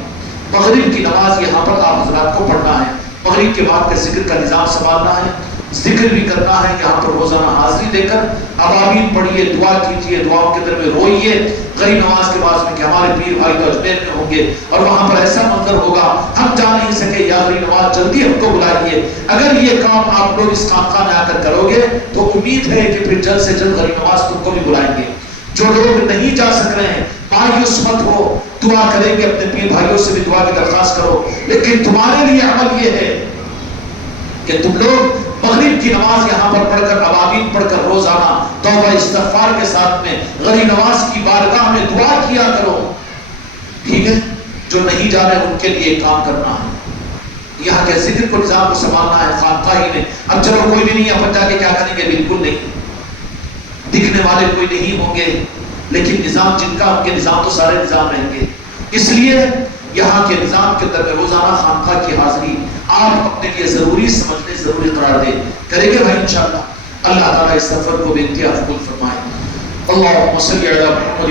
مغرب کی نماز یہاں پر آپ حضرات کو پڑھنا ہے، مغرب کے بعد کے ذکر کا نظام سنبھالنا ہے، ذکر بھی کرنا ہے، یہاں پر روزانہ حاضری دے کر ابابیل پڑھیے، دعا کیجیے، دعاؤں کے اندر میں روئیے، غریب نواز کے بعد میں کہ ہمارے پیر بھائی تو اجمیر میں ہوں گے اور وہاں پر ایسا منظر ہوگا ہم جا نہیں سکے، یا غریب نواز جلدی ہم کو بلائیے۔ اگر یہ کام آپ لوگ اس خانقاہ میں آ کر کرو گے تو امید ہے کہ پھر جلد سے جلد غریب نواز تم کو بھی بلائیں گے۔ جو لوگ نہیں جا سک رہے ہیں مایوس مت ہو، دعا کریں گے، اپنے پیر بھائیوں سے بھی دعا کی درخواست کرو، لیکن تمہارے لیے عمل یہ ہے کہ تم لوگ مغرب کی نماز یہاں پر پڑھ کر، ابابیل پڑھ کر روزانہ توبہ استغفار کے ساتھ میں غریب نواز کی بارگاہ میں دعا کیا کرو، ٹھیک ہے؟ جو نہیں جا رہے ان کے لیے کام کرنا ہے، یہاں کے ذکر کو نظام کو سنبھالنا ہے خانقاہی میں۔ اب چلو کوئی بھی نہیں، اپن جا کے کیا کریں گے؟ بالکل نہیں، دکھنے والے کوئی نہیں ہوں گے، لیکن نظام جن کا، ان کے نظام تو سارے نظام رہیں گے۔ اس لیے یہاں کے نظام کے اندر میں روزانہ خانقاہ کی حاضری آپ اپنے لیے ضروری سمجھ لیں، ضروری قرار دیں، کریں گے بھائی انشاءاللہ۔ اللہ تعالیٰ اس سفر کو بے انتہا قبول فرمائے۔ اللہم صلی علی محمد